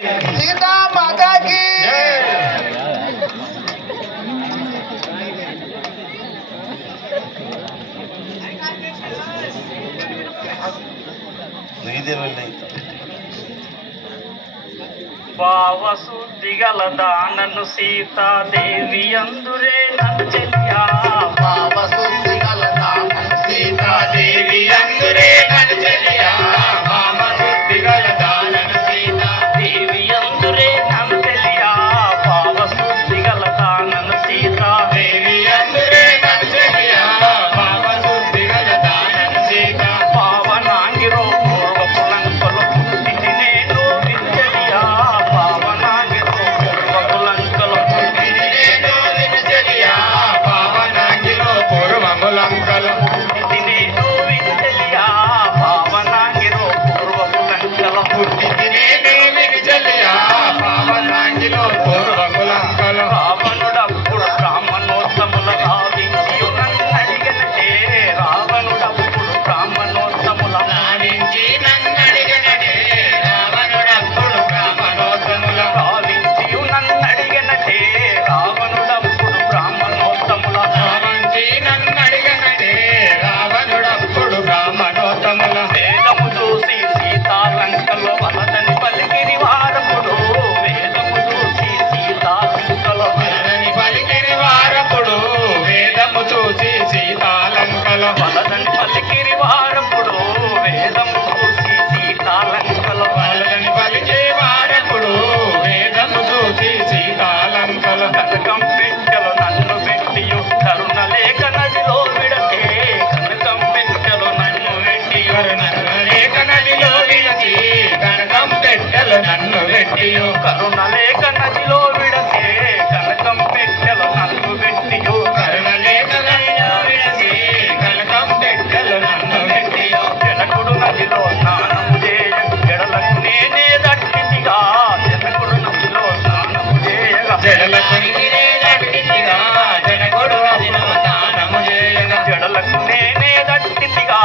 సీతా మాతాకి భావశుద్ధి గల దానను సీతాదేవి అందురే నన్ను చెయ్యా. భావశుద్ధి గల దానను సీతాదేవి అందురే నన్ను చెయ్యా. భావశుద్ధి గల దానను సీతాదేవి అందురే నన్ను చెయ్యా. భావశుద్ధి గల దానను సీతాదేవి అందురే నన్ను చెయ్యా. భావశుద్ధి గల దానను సీత పావనాంగిరో పూర్వపు లంకలు పుట్టింది నేను వించెలియా. పావనాంగిరో పూర్వపు లంకలు పుట్టింది నేను వించెలియా. పావనాంగిరో పూర్వపు లంకలు పుట్టింది నేను వించెలియా. పావనాంగిరో పూర్వపు లంకలు పుట్టింది నేను వించెలియా. పావనాంగిరో పూర్వపు లంకలు రావణుడప్పుడు బ్రాహ్మణోత్తముల గావించి నన్నడిగనటే. రావణుడప్పుడు బ్రాహ్మణోత్తముల గావించి నన్నడిగనటే. రావణుడప్పుడు బ్రాహ్మణోత్తముల గావించి నన్నడిగనటే. రావణుడప్పుడు బ్రాహ్మణోత్తముల గావించి నన్నడిగనటే. రావణుడప్పుడు బ్రాహ్మణోత్తముల వేదము చూసి సీతాలంకలో వలదని పలికిరి వారపుడు. వేదము చూసి సీతాలంకలో వలదని పలికిరి వారపుడు. వేదము చూసి సీతాలంకలో వలదని పలికిరి వారపుడు. వేదము చూసి సీతాలంకలో వలదని పలికే వారపుడు. వేదము చూసి సీతాలంకలో కనకం పెట్టెలు నన్ను పెట్టియు కరుణ లేక నదిలో విడతే. కనకం పెట్టెలు నన్ను పెట్టియు లేక నదిలో విడచి. కనకం పెట్టెలు నన్ను పెట్టియు కరుణ లేక నదిలో విడతే. కనకం పెట్టెలు నన్ను పెట్టియు కరుణ లేక నదిలో విడచి. కనకం పెట్టెలు నన్ను పెట్టియు జనకుడు నదిలో స్నానము చేయ జడలకు నేనే దట్టిదిగా. జనకుడు నదిలో స్నానము చేయగా జడలకు నేనే దట్టిదిగా. జనకుడు నదిలో స్నానము చేయగా జడలకు నేనే దట్టిదిగా.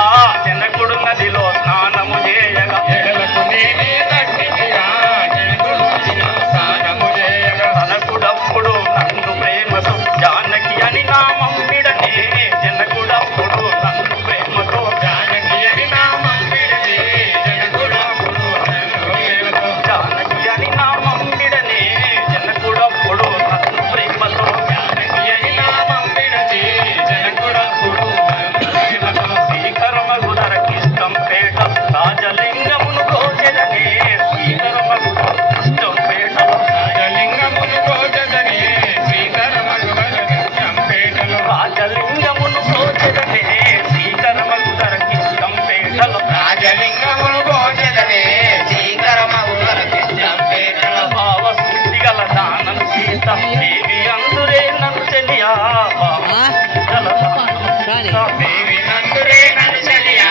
జనకుడు నదిలో స్నానము చేయగా జడలకు నేనే దట్టిదిగా. జనకుడు నదిలో స్నానము చేయగా జనకుడప్పుడు నన్ను ప్రేమతో జానకి అని నామం విడనే. జనకుడప్పుడు నన్ను ప్రేమతో జానకి అని నామం విడచి. జనకుడప్పుడు నన్ను ప్రేమతో జానకి అని నామం విడనే. జనకుడప్పుడు నన్ను ప్రేమతో జానకి అని నామం విడచి. జనకుడప్పుడు నన్ను ప్రేమతో శ్రీకరమగుదరకిష్టం పేట రాజలింగమును గోచెదనే. శ్రీకరమగుదరకిష్టం పేట రాజలింగమును గోచదనే. శ్రీకరమగుదరకిష్టంపేటలో రాజలింగమును గోచెదనే. శ్రీకరమగుదరకిష్టం పేటలో రాజలింగమును గోచదనే. శ్రీకరమగుదరకిష్టంపేటలో భావశుద్ధి గల దానను సీత దేవి అందురే నన్ను చెలియా. భావశుద్ధి గల దానను సీత దేవి నందురే నన్ను చెలియా.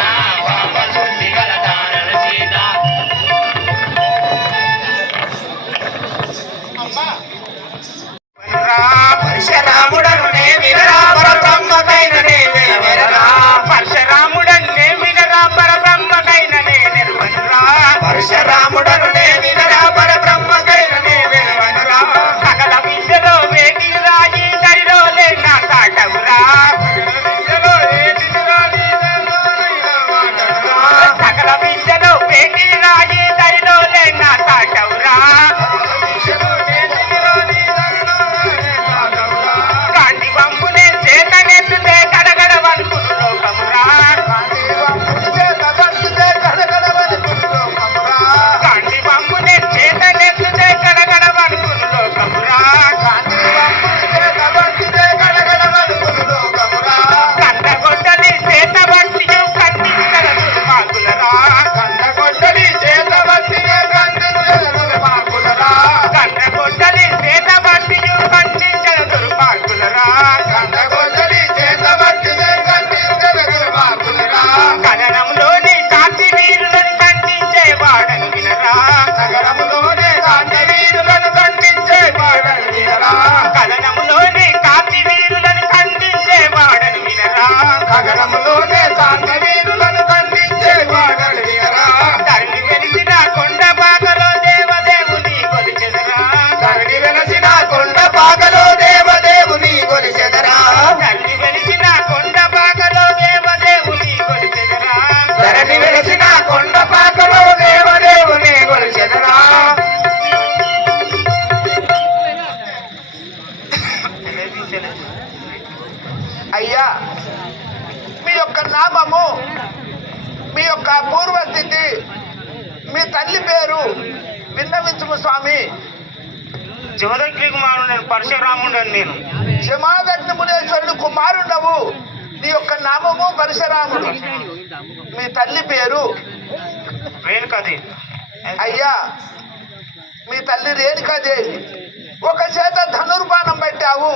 భావశుద్ధి గల దానను సీత పరశురాముడను నే వినరా పరబ్రహ్మకైన నే వినరా. పరశురాముడన్నే వినరా పరబ్రహ్మకైన నే నిర్వనురా. పరశురాముడను నే వినరా పరబ్రహ్మకైన నే వినరా. సకల విద్యలో వేటి రాయి దరిలో లేక సాటవురా. సకల విద్యలో వేటి రాయి దరిలో లేక సాటవురా. కాంతి పంపునే చేతనెత్తుతే గడగడ వణుకును లోకమురా. కాంతి సెలవించుము స్వామి. జమదగ్ని కుమారుడు నేను పరశురాముడు నేను. జమాదగ్ని మునేశ్వరుడు కుమారుడవు. నీ యొక్క నామము పరశురాముడు. మీ తల్లి పేరు రేణుకది. అయ్యా, మీ తల్లి రేణుకాదేవి. ఒక చేత ధనుర్బాణం పట్టావు,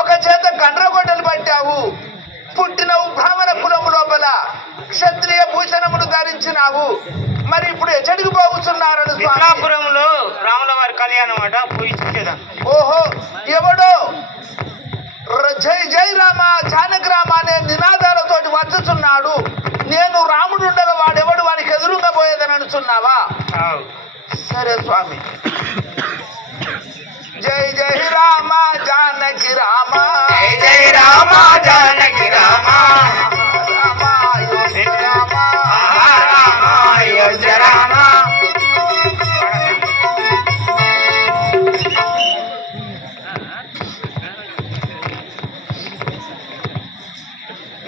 ఒక చేత గండ్రగొడ్డలు పట్టావు. పుట్టినవు బ్రాహ్మణ కులము లోపల క్షత్రియ భూషణమును ధరించినావు. మరి ఇప్పుడు ఎచ్చడికి పోగుతున్నారని విద్యాపురంలో రాముల వారి కళ్యాణం అట పోయి చూసేదాన్ని. ఓహో, ఎవడో జై జై రామ జానకి రామ అనే నినాదాలతోటి వచ్చుచున్నాడు. నేను రాముడు ఉండగా వాడెవడు వానికి ఎదురుగా పోయేదని అనుచున్నావా? సరే స్వామి. జై జై రామ జానకి రామ, జై జై రామ జానకి రామ, రామ అయోధ్య రామ, రామ అయోధ్య రామ.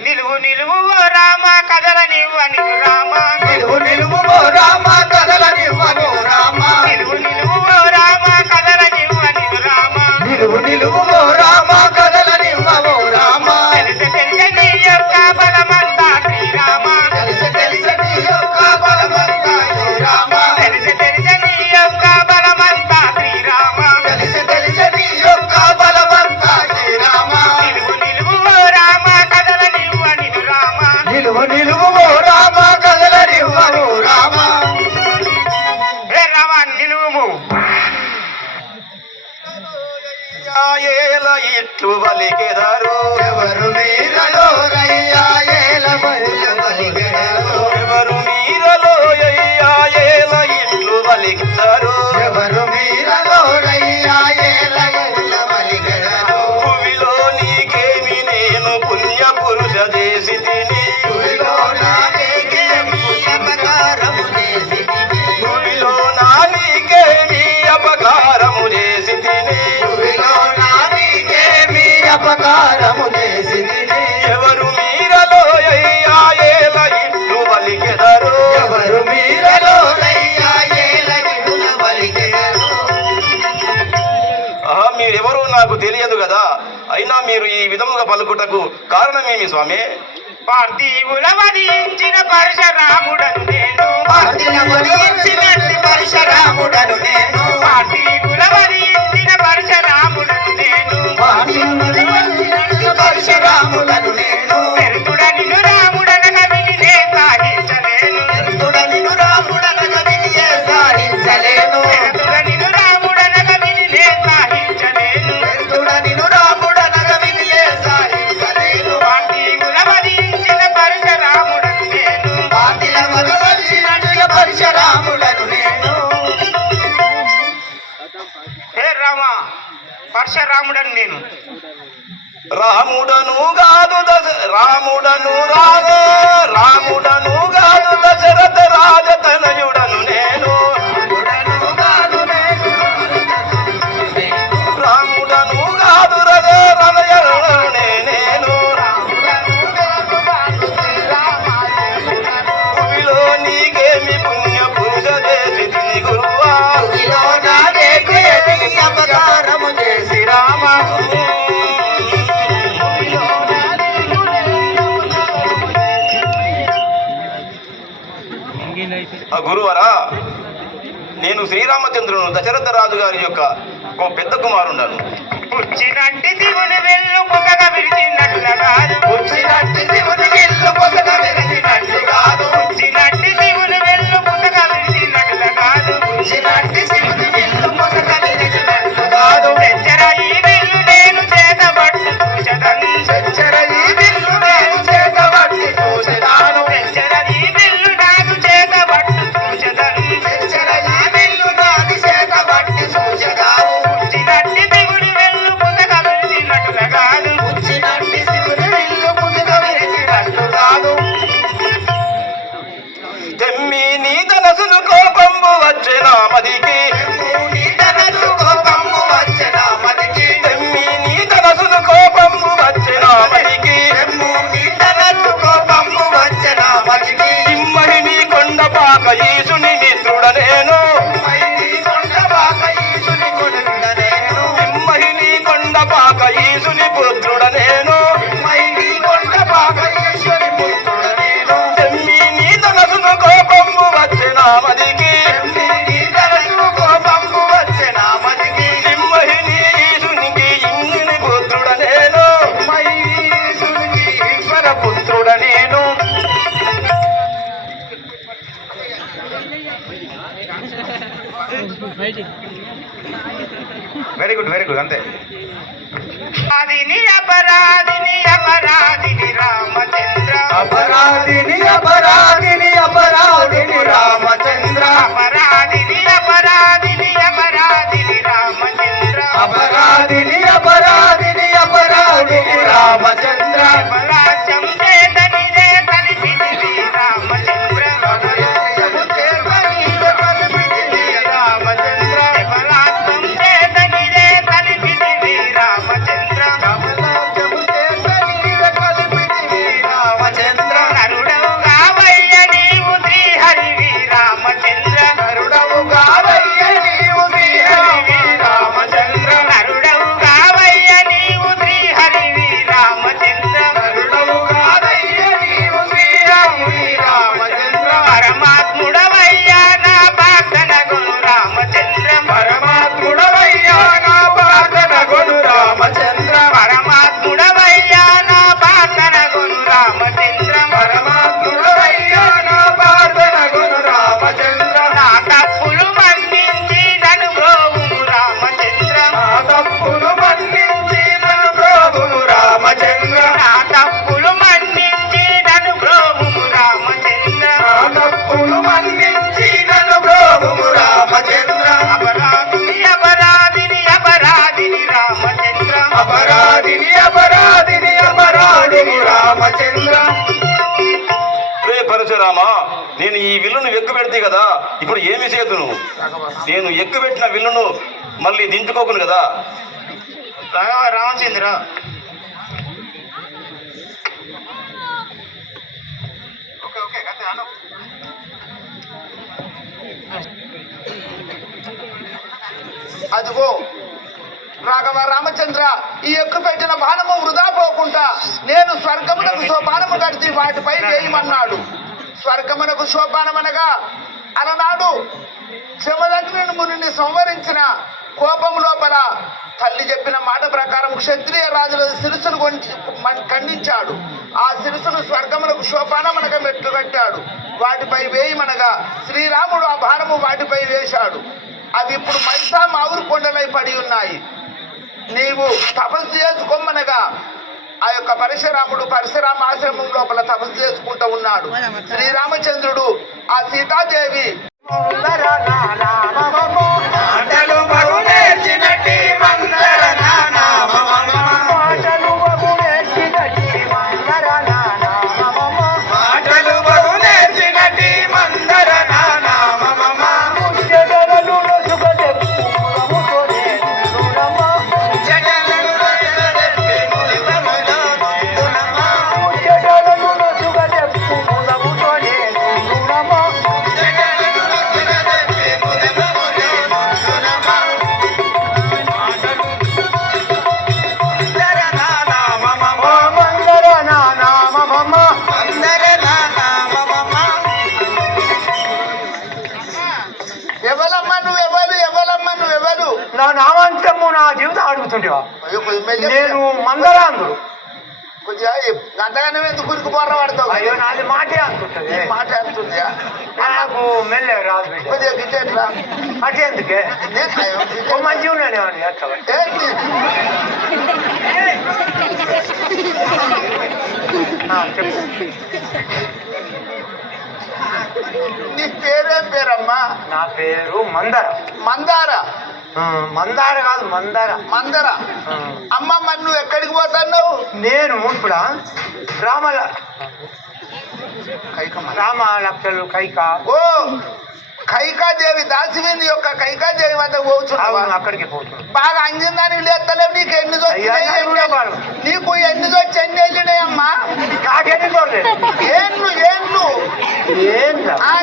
నిలువు నిలువు ఓ రామ కదలనివ్వని రామ, నిలువు నిలువు ఓ రామ కదలనివ్వను రామ, నిలువు నిలువు ఓ రామ కదలనివ్వని రామ. నిలువు నిలువు ఓ రామ కదలనివ్వను రామ, తెలిసి తెలిసి నీ యొక్క బలమంతా శ్రీరామ, తెలిసి తెలిసి నీ యొక్క బలమంతా శ్రీరామ, తెలిసి తెలిసి నీ యొక్క బలమంతా శ్రీరామ. తెలిసి తెలిసి నీ యొక్క బలమంతా శ్రీరామ, నిలువు నిలువు ఓ రామ కదలనివ్వని రామ, నిలువు నిలువు ఓ రామ కదలనివ్వను రామ. హే రామ నిలువు. ఏల ఇట్లు బలికెదరు ఎవరు మీరలో రయ్యా ఏల బలియ బలిగెదరు, ఎవరు మీరలో అయ్యా ఏల ఇట్లు బలికెదరు, ఎవరు మీరలో రయ్యా ఏల బలియ బలిగెదరు, భూమిలో నీకేమి నేను పుణ్య పురుష చేసి తిని, భూమిలో నాకేమి అపకారము చేసితివి, భూమిలో నా నీకేమి అపకారము చేసి తిని, భూమిలో నాకేమి అపకారము చేసితివి, ఎవరు మీరలో అయ్యా ఏల ఇట్లు బలికెదరు, ఎవరు మీరలో రయ్యా ఏల గిడుల బలిగెదరు, మీరెవరో నాకు తెలియదు కదా, అయినా మీరు ఈ విధముగా పలుకుటకు కారణమేమి స్వామి? పార్థివుల వధించిన పరశురాముడను నేను, పార్థిన వధించినట్టి పరశురాముడను నేను, పార్థివుల వధించిన పరశురాముడను నేను. పార్థిన వధించినట్టి పరశురాముడను నేను, పెరుతుడ నిన్ను రాముడనగా విని నే సాధించలేను, పెరుతుడ నిన్ను రాముడనగా వినియే సాధించలేను, పెరుతుడ నిన్ను రాముడనగా విని నే సాధించలేను. పెరుతుడ నిన్ను రాముడనగా వినియే సాధించలేను, పార్థివుల వధించిన పరశురాముడను నేను, పార్థిన వధించినట్టి పరశురాముడను నేను, హే రామ పరశురాముడను నేను. రాముడను కాదు రాముడను రాదు రాముడను కాదు దశరథ రాజతనయుడను నేను, రాముడను కాదు నేను, రాముడను కాదు రథయను నేను, భూమిలో నీకేమి పుణ్య పురుష చేసి తిని గురువా, భూమిలో నాకేమి అపకారము చేసి రామ. గురువరా, నేను శ్రీరామచంద్రును దశరథ రాజు గారి యొక్క ఒక పెద్ద కుమారుండను. పుచ్చినట్టి శివుని వెళ్ళు పొగగా విరిచినట్లుగా కాదు, వచ్చినట్టి శివుని విల్లు పొసగ విరిచినట్లు కాదు, పుచ్చినట్టి శివుని వెళ్ళు పొగగా విరిచినట్లుగా కాదు. వచ్చినట్టి శివుని విల్లు పొసగ విరిచినట్లు కాదు, తెచ్చర ఈ వెళ్ళు నేను చేతబట్టు చూచదను, చెచ్చర ఈ విల్లు నేను చేతబట్టి చూసెదాను, తెచ్చర ఈ వెళ్ళు నాకు చేతబట్టు చూచదను. చెచ్చర ఈ విల్లు నాది చేతబట్టి చూసెదాను, పుచ్చినట్టి శివుని వెళ్ళు పొగగా విరిచినట్లుగా కాదు, వచ్చినట్టి శివుని విల్లు పొసగ విరిచినట్లు కాదు, తెమ్మి వెరీ గుడ్ అంతే. అపరాధిని అపరాధిని అపరాధిని రామచంద్ర అపరాధిని అపరాధిని అపరాధిని రామచంద్ర అపరాధిని అపరాధిని అపరాధిని రామచంద్ర అపరాధిని అపరాధిని అపరాధిని రామచంద్ర అపరాధ్యం చేతనిదే కలిపితివి రామచంద్ర రామచంద్ర అపరాధ్యం చేతనిదే కలిపితివి రామచంద్ర రామచంద్ర నరుడవు కావయ్య నీవు శ్రీహరివి రామచంద్ర నరుడవు కావయ్య నీవు శ్రీహరివి రామచంద్ర నరుడవు కావయ్య నీవు శ్రీహరివి రామచంద్ర నరుడవు కావయ్య నీవు శ్రీహరివి రామచంద్ర పరమాత్ముడవయ్యా నా ప్రార్థన గురు రామచంద్ర పరమాత్ముడవయ్యా నా ప్రార్థన కొను రామచంద్ర పరమాత్ముడవయ్యా నా ప్రార్థన గురు రామచంద్ర పరమాత్ముడవయ్యా నా ప్రార్థన కొను రామచంద్ర నా తప్పులు మన్నించి నన్ను బ్రోవుము రామచంద్ర నా తప్పులు మన్నించి నన్ను ప్రభువు రామచంద్ర నా తప్పులు మన్నించి నన్ను బ్రోవుము రామచంద్ర నా తప్పులు మన్నించి నన్ను ప్రభువు రామచంద్ర అపరాధిని అపరాధిని అపరాధిని రామచంద్ర అపరాధిని అపరాధిని అపరాధిని రామచంద్ర రే పరశురామా, నేను ఈ విల్లును ఎక్కుపెడితే కదా ఇప్పుడు ఏమి చేతును? నేను ఎక్కుపెట్టిన విల్లును మళ్ళీ దించుకోకును కదా. రాఘవ రామచంద్ర అదిగో రాఘవ రామచంద్ర, ఈ ఎక్కు పెట్టిన బాణము వృధా పోకుండా నేను స్వర్గమునకు సోపానము కడితే వాటిపై వేయమన్నాడు. స్వర్గమునకు సోపానమనగా అలనాడు శమదగ్ని మునిని సంవరించిన కోపం లోపల తల్లి చెప్పిన మాట ప్రకారం క్షత్రియ రాజుల శిరస్సును ఖండించాడు. ఆ శిరస్సును స్వర్గమునకు సోపానమనగా మెట్లు కట్టాడు. వాటిపై వేయమనగా శ్రీరాముడు ఆ బాణము వాటిపై వేశాడు. అవి ఇప్పుడు మైసా మావురు కొండలై పడి ఉన్నాయి. నీవు తపస్సు చేసుకోమనగా ఆ యొక్క పరశురాముడు పరశురామ ఆశ్రమం లోపల తపస్సు చేసుకుంటూ ఉన్నాడు. శ్రీరామచంద్రుడు ఆ సీతాదేవి మాటలు బహు నేర్చినట్టి మందర నామమమ మాటలు బహు నేర్చినట్టి మందర నామమమ జగలను నొసుగ చెప్పులముతో నేనునమ జగలను నొసుగ చెప్పులముతో నేనునమ మందర నామమమ ఎవలమ్మ నువ్వు ఎవరు నా నామాంతము నా జీవితం అడుగుతుంటేవా అయ్యో, కొంచెం మెల్లగా నేను మందరాంధ్రుడు. కొద్దిగా గంటగానే ఎందుకు కురికి బొర్ర పడతావు? అయ్యో నాది మాటే అనుకుంటుంది. మాట అంటుందా? నాకు మెల్లె రాదు బిడ్డ. కొద్దిగా గిట్టేట్రా అటే ఎందుకే ఓ మంచిగా ఉన్నానేమని ఏంటి? చెప్పు. నీ పేరేం పేరమ్మా? నా పేరు మందర. మందార. మందార కాదు మందర. మందర. అమ్మ మరి నువ్వు ఎక్కడికి పోతున్నావు? నేను ఇప్పుడు రామ లక్షలు కైక ఓ కైకాదేవి దాసివిని యొక్క కైకాదేవి వద్ద పోతున్నావా? అక్కడికి పోతున్నాను. బాగా అంజిందానికి లేస్తలేవు. నీకు ఎన్ని వచ్చినాయి? నీకు ఎన్ని వచ్చి ఎన్ని వెళ్ళినాయమ్మా? నాకెన్ని చూడలేదు. ఏళ్ళు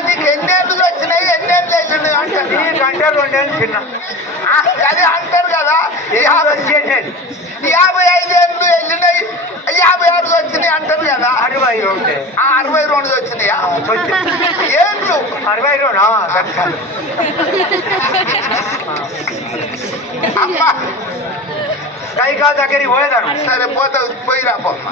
నీకు ఎన్ని ఏళ్ళు వచ్చినాయి? ఎన్ని ఏళ్ళు వెళ్ళినాయి అంటారు. నీకంటే 2 ఏళ్ళు చిన్న. అది అంటారు కదా. 55 ఏళ్ళు వెళ్ళినాయి, 56 వచ్చినాయి అంటారు కదా. 62 62 వచ్చినాయా? ఏళ్ళు 62 అమ్మా. కైకా దగ్గరికి పోయేదాను. సరే పోతా, పోయిరా పోమ్మ.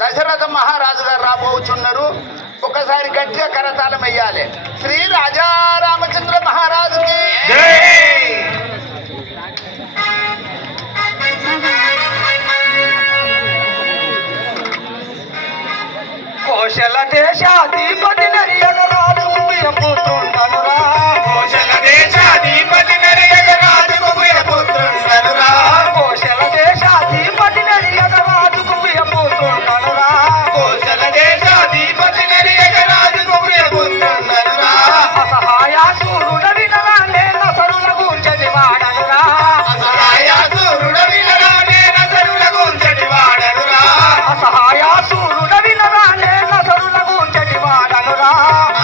దశరథ మహారాజు గారు రాబోచున్నారు. ఒకసారి గట్టిగా కరతాళం వెయ్యాలి. శ్రీ రాజా రామచంద్ర మహారాజుకి కోశల దేశాధిపతి నరియగ రాజుకు పుత్రుండనురా. కోశల దేశాధిపతి నరియగ రాజుకు పుత్రుండనురా. కోశల దేశాధిపతి నరియగ రాజుకు పుత్రుండనురా. కోశల దేశాధిపతి నరియగ రాజుకు పుత్రుండనురా. అసహాయాసురుడ వినరా నేను సరుల కూర్చని వాడనురా. అసహాయాసురుడ వినరా నేను సరుల కూర్చని వాడనురా. అసహాయాసురుడ వినరా నేను సరుల కూర్చని వాడనురా.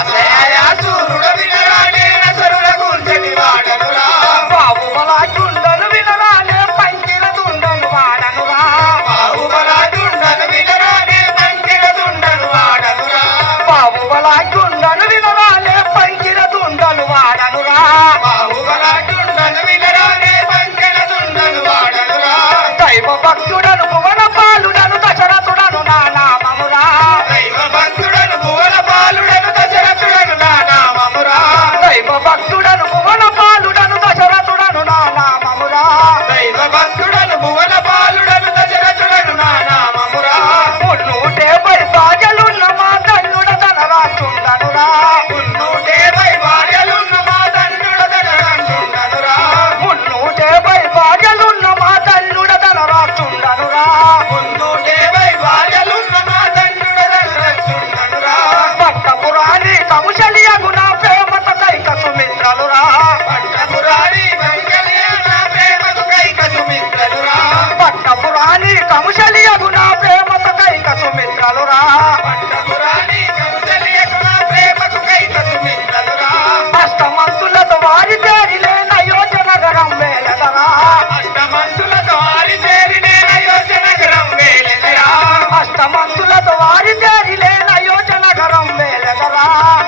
అసహాయాసురుడ వినరా నేను సరుల కూర్చని వాడనురా. బాహుబలాటుండను వినరా నే పంకిల దుండను వాడనురా. బాహుబలాటుండను వినరా నే పంకిల దుండను వాడనురా. బాహుబలాటుండను వినరా నే పంకిల దుండను వాడనురా. బాహుబలాటుండను వినరా నే పంకిల దుండను వాడనురా. దైవ భక్తుడను భువన పాలుడను దశరథుడను నా నామమురా. దైవ భక్తుడను భువన పాలుడను దశరథుడను నా నామమురా. దైవ భక్తుడను భువన పాలుడను దశరథుడను నా నామమురా. దైవ భక్తుడను భువన పాలుడను దశరథుడను నా నామమురా. మున్నూటే పై బాజలున్న మా ధన్యుడ ధనరాచుండనురా. మున్నూటే పై భార్యలున్న మా తండ్రుడ ధనరాజుండనురా. మున్నూటే పై బాజలున్న మా ధన్యుడ ధనరాచుండనురా. మున్నూటే పై భార్యలున్న మా తండ్రుడ ధనరాజుండనురా. పట్టపురాణి కౌశల్యగు నా ప్రేమత కైక సుమిత్రలురా. పట్టపురాణి కౌశల్య నా ప్రేమకు కైక సుమిత్రలురా. పట్టపురాణి కౌశల్యగు నా ప్రేమత కైక సుమిత్రలురా. పట్టపురాణి కౌశల్యకు నా ప్రేమకు కైక సుమిత్రలురా. అష్టమంతులతో వారి తేరిలేన యోజనగరం వేలదరా. అష్టమంతులతో ఆరితేరి నేను అయోధ్యనగరం వేలెదరా. అష్టమంతులతో వారి తేరిలేన యోజనగరం వేలదరా.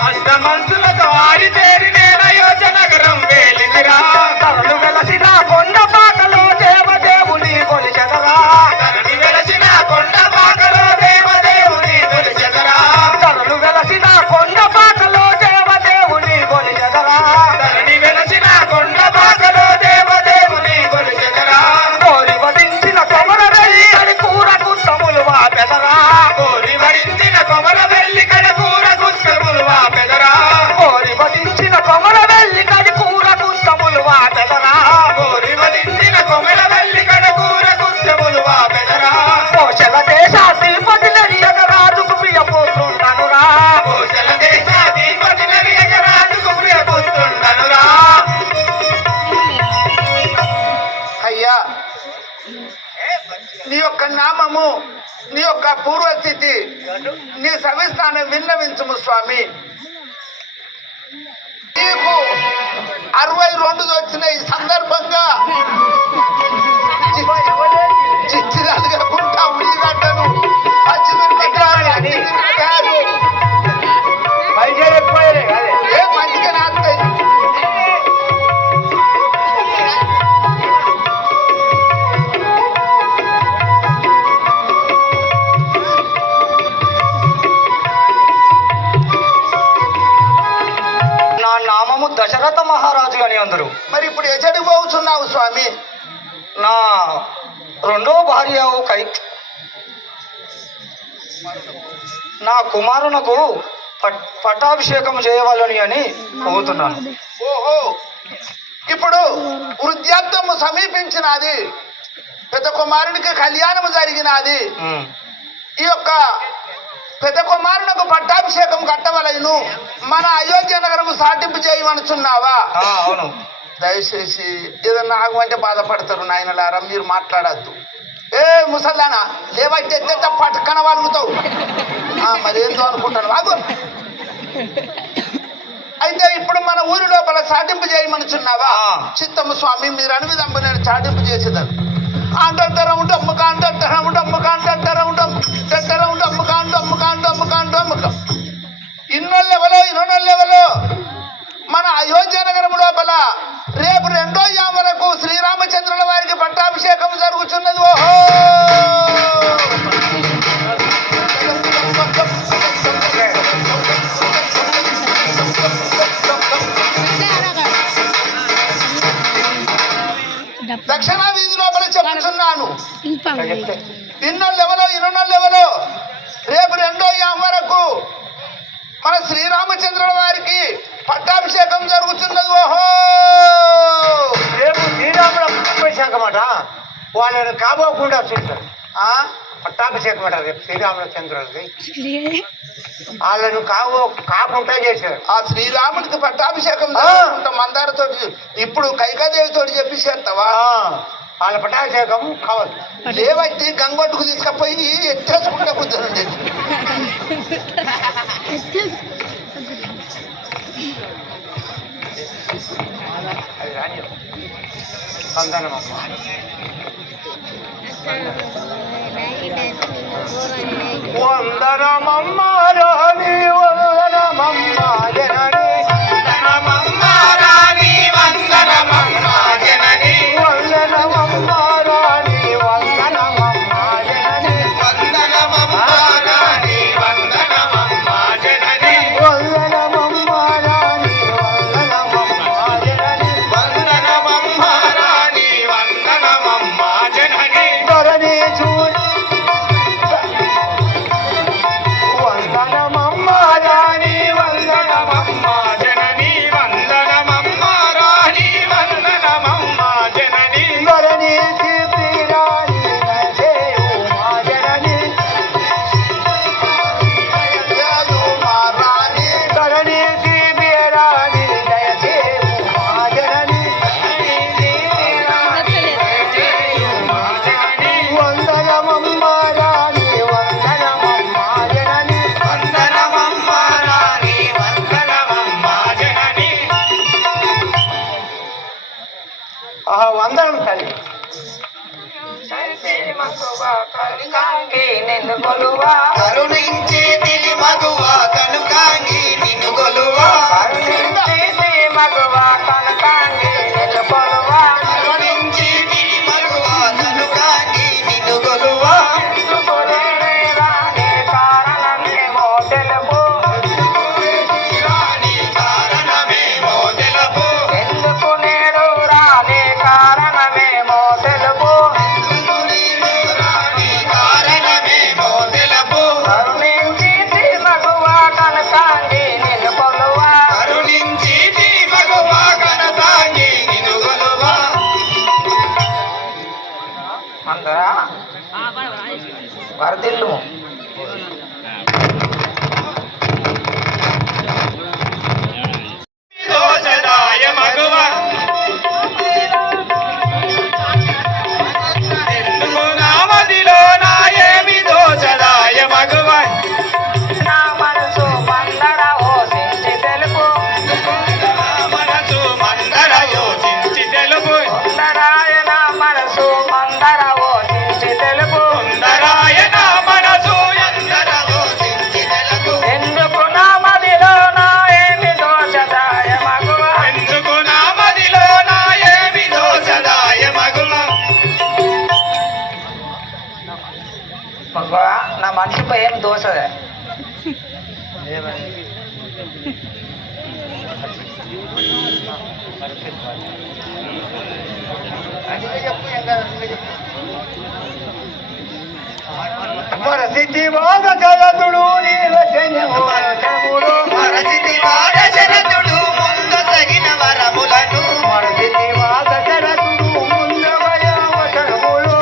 అష్టమంతులతో ఆరితేరి నేను అయోధ్యనగరం వేలెదరా. తరలు వెలసిన కొండ పాటలో దేవదేవుని కొలిచెదరా. ధరణి వెలసిన కొండ పాకలో దేవదేవుని కొలిచెదరా. తరలు వెలసిన కొండ పాటలో దేవదేవుని కొలిచెదరా. ధరణి వెలసిన కొండ పాకలో దేవదేవుని కొలిచెదరా. కోరి వధించిన కొమర వెళ్ళి అని కూరకు తములు వాపెదరా. కోరి వరించిన కొమర వెళ్ళి కడకూర గుస్తములు వాపెదరా. కోరి వధించిన కొమర వెళ్ళి కడి కూరకు తములు వాపెదరా. కోరి వరించిన కొమర వెళ్ళి కడకూర గుస్తములు వాపెదరా. కోశల దేశాధిపతి నరియగ రాజుకు ప్రియపుత్రుండనురా. కోశల దేశాధిపతి నరియగ రాజుకు ప్రియపుత్రుండనురా. అయ్యా, నీ యొక్క నామము, నీ యొక్క పూర్వస్థితి, నీ సవిస్థానం విన్నవించుము స్వామి. నీకు 62 వచ్చిన ఈ సందర్భంగా చిచ్చిదాలుగా గుంటా ఉల్లిగడ్డను పచ్చిమిరపకాయలు అన్నిమిరపకాయలు ఏ మంచిగా నాస్తాయి. నా నామము దశరథ మహారాజు అని అందరు. మరి ఇప్పుడు ఎచ్చడికి పోతున్నావు స్వామి? నా రెండో భార్య నా కుమారునకు పట్టాభిషేకం చేయవాలని అని పోతున్నాను. ఓహో, ఇప్పుడు వృద్ధాత్వము సమీపించినది, పెద్ద కుమారునికి కళ్యాణము జరిగినది. ఈ యొక్క పెద్ద కుమారునకు పట్టాభిషేకం కట్టవలను, మన అయోధ్య నగరము సాటింపు చేయమనుచున్నావా? అవును. దయచేసి ఏదన్నా ఆగమంటే బాధపడతారు నాయనలారా, మీరు మాట్లాడద్దు. ఏ ముసల్లానా లేవైతే ఎత్తే పట్టుకన వాలుగుతావు, మరేందో అనుకుంటాను. బాగు అయితే ఇప్పుడు మన ఊరి లోపల చాటింపు చేయమనుచున్నావా? చిత్తము స్వామి, మీరు అనువిధంబు నేను చాటింపు చేసేదాన్ని. అంటారా ఉంటే అమ్మక అంటారా ఉంటే అమ్మక అంటారా ఉంటే అంటారా ఉంటే అమ్మక అంటూ అమ్మక అంటూ అమ్మక అంటూ అమ్మక. ఇనోళ్ళెవలో మన అయోధ్య నగరం లోపల రేపు 2వ యామలకు శ్రీరామచంద్రుల వారికి పట్టాభిషేకం జరుగుతున్నది. ఓహో దక్షిణ వీధి లోపల చెప్పుచున్నాను. ఇనోళ్ళెవలో రేపు 2వ యామ వరకు మన శ్రీరామచంద్రుల వారికి పట్టాభిషేకం జరుగుతున్నది. ఓహో రేపు శ్రీరాముల పట్టాభిషేకం అట. వాళ్ళని కాబోకుండా చూస్తారు. పట్టాభిషేకం అట రేపు శ్రీరాముల చంద్రులకి. వాళ్ళను కాకుండా చేశారు. ఆ శ్రీరాముడికి పట్టాభిషేకం జరుగుతుంటాం మందారతోటి. ఇప్పుడు కైకాదేవితోటి చెప్పి చేస్తావా? వాళ్ళ పట్టాభిషేకం కావాలి. లేవట్టి గంగొట్టుకు తీసుకపోయి ఎత్తేసుకుంటా కూర్చోండి. అది రాని వందనమమ్మ. వందనమమ్మ రాణి వందనమమ్మ జనని వందనమమ్మ రాణి వందనమమ్మ జనని వందనమమ్మ రాణి వందనమమ్మ జనని వందనమమ్మ రాణి వందనమమ్మ జనని వందనమమ్మ రాణి వందనమమ్మ జనని వందనమమ్మ రాణి వందనమమ్మ జనని ధరణి చూడి వందనమమ్మ రాణి వందనమమ్మ జనని వందనమమ్మ రాణి వందనమమ్మ జనని ధరణి శ్రీరాణి నచేయు మా జనని మహారాణి ధరణి శ్రీరాణి దయచేయు మా జనని వందనమమ్మ రాణి వందనమమ్మ జనని వందనమమ్మ రాణి వందనమమ్మ జనని వందనం తల్లి. కరుణించి తిలి మగువ కనుకాంగి నిన్ను గొలువా కరుణించి తిలి మగువ కనుకాంగి నిన్ను గొలువా రాణి కారణమేమో తెలుపు రాణి కారణమేమో తెలుపు కరుణించి తి మగువ కనతాంగి నిన్ను గొలువా అందరా వరదిల్లు దోషదాయ మగువ ఎందుకు నా మదిలో నా ఏమి దోషదాయ మగువ నా మనసు మందర ఓసించి తెలుపు నా మనసు మందర యోచించి తెలుపు సుందరాయ నా మనసు మందర ఓసించి తెలుపు సుందరాయ నా మనసు ఎందర యోచించి తెలుపు ఎందుకు నా మదిలో నా ఏమి దోషదాయ మగువ ఎందుకు నా మదిలో నా ఏమి దోషదాయ మగువ మగువ నా మనసుపై ఏం దోషదే మరసిద్ధి వాద జలతుడు నీలజన్యము వరములు మరచితి వాడ శరతుడు ముందు తగిన వరములను మరసిద్ధి వాద జలతుడు ముందవయ వచనములు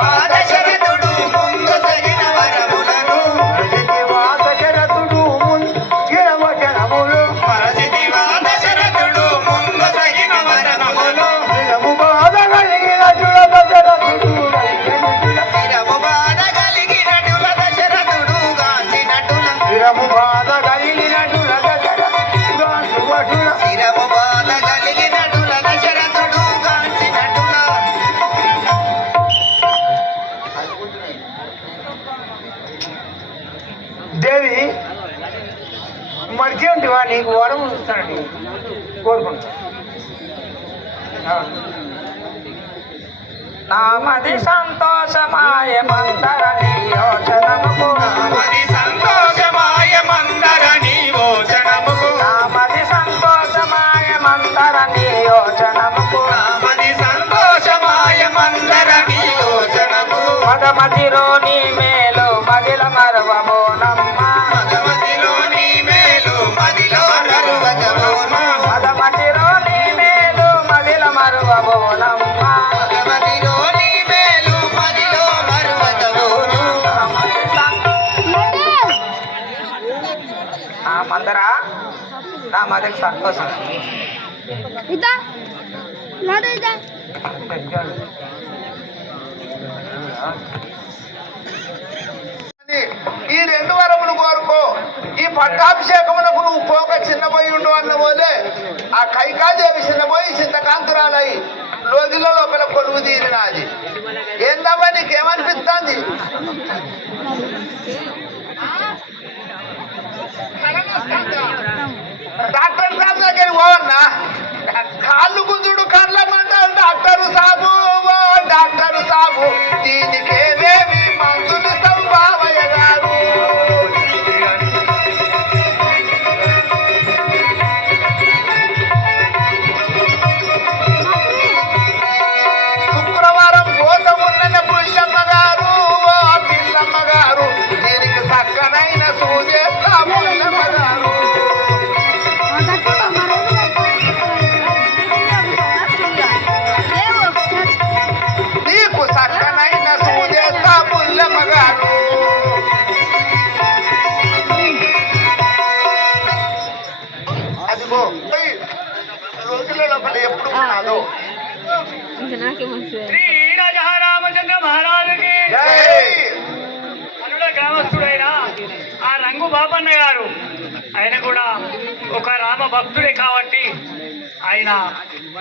వాద శరతుడు ముందు తగిన వరములను మరసిద్ధి వాద జలతుడు ముందిన వచనములు మరచితి వాద శరతుడు ముందు తగిన వరములను నిజము బాధ కలిగిన జులత జలతుడు శిరము బాధ కలిగినటుల దశరథుడు గాంచినటుల నిజము బాధ కలిగినటుల శిరము బాధ కలిగినటుల దశరథుడు గాంచినటుల దేవి మర్చి ఉంటివా నీకు వరం ఇస్తానండి కోరుకుంటా నామది సంతోషమాయ మందరని యోచనముకు నామది సంతోషమాయ మందరని యోచనముకు నామది సంతోషమాయ మందరని యోచనముకు నామది సంతోషమాయ మందరని యోచనము మదమతిలో నీ మేలు మదిల మరువబోనమ్మ మదమతిలో నీ మేలు మదిలో మరువబోనమ్మ మదమతిలో నీ మేలు మదిల మరువబోనమ్మ మదమతిలో నీ మేలు మదిలో మరువబోనమ్మ మందరా నా మదికి సంతోషం ఇదా నాడు ఇదా ఈ 2 వరములు కోరుకో. ఈ పట్టాభిషేకమునకు నువ్వు పోక చిన్నపోయి ఉండు అన్న పోలే ఆ కైకాదేవి చిన్నపోయి చింతకాంతురాలై లోగిలో లోపల కొలువు తీరినది. ఏందమ్మా నీకేమనిపిస్తుంది? డాక్టర్ సాబ్ దగ్గర పోవన్నా కాళ్ళు గుంజుడు కళ్ళమంటారు డాక్టరు సాబు ఓ డాక్టరు సాబు దీనికేమేమి మందులు సంభావయ్య గారు. శుక్రవారం పోతమున్న పుల్లమ్మ గారు ఓ పిల్లమ్మ గారు దీనికి చక్కనైన సూచేస్తా పుల్లమ్మ గారు. నీకు చక్కనైన సూచేస్తా పుల్లమ్మ గారు. అదిగో పోయి రోజుల లోపల ఎప్పుడు ఉన్నాదో. శ్రీ రాజరామచంద్ర మహారాజుకి జై. అనుడ గ్రామస్తుడైన ఆ రంగు బాపన్న గారు ఆయన కూడా ఒక రామ భక్తుడే కాబట్టి ఆయన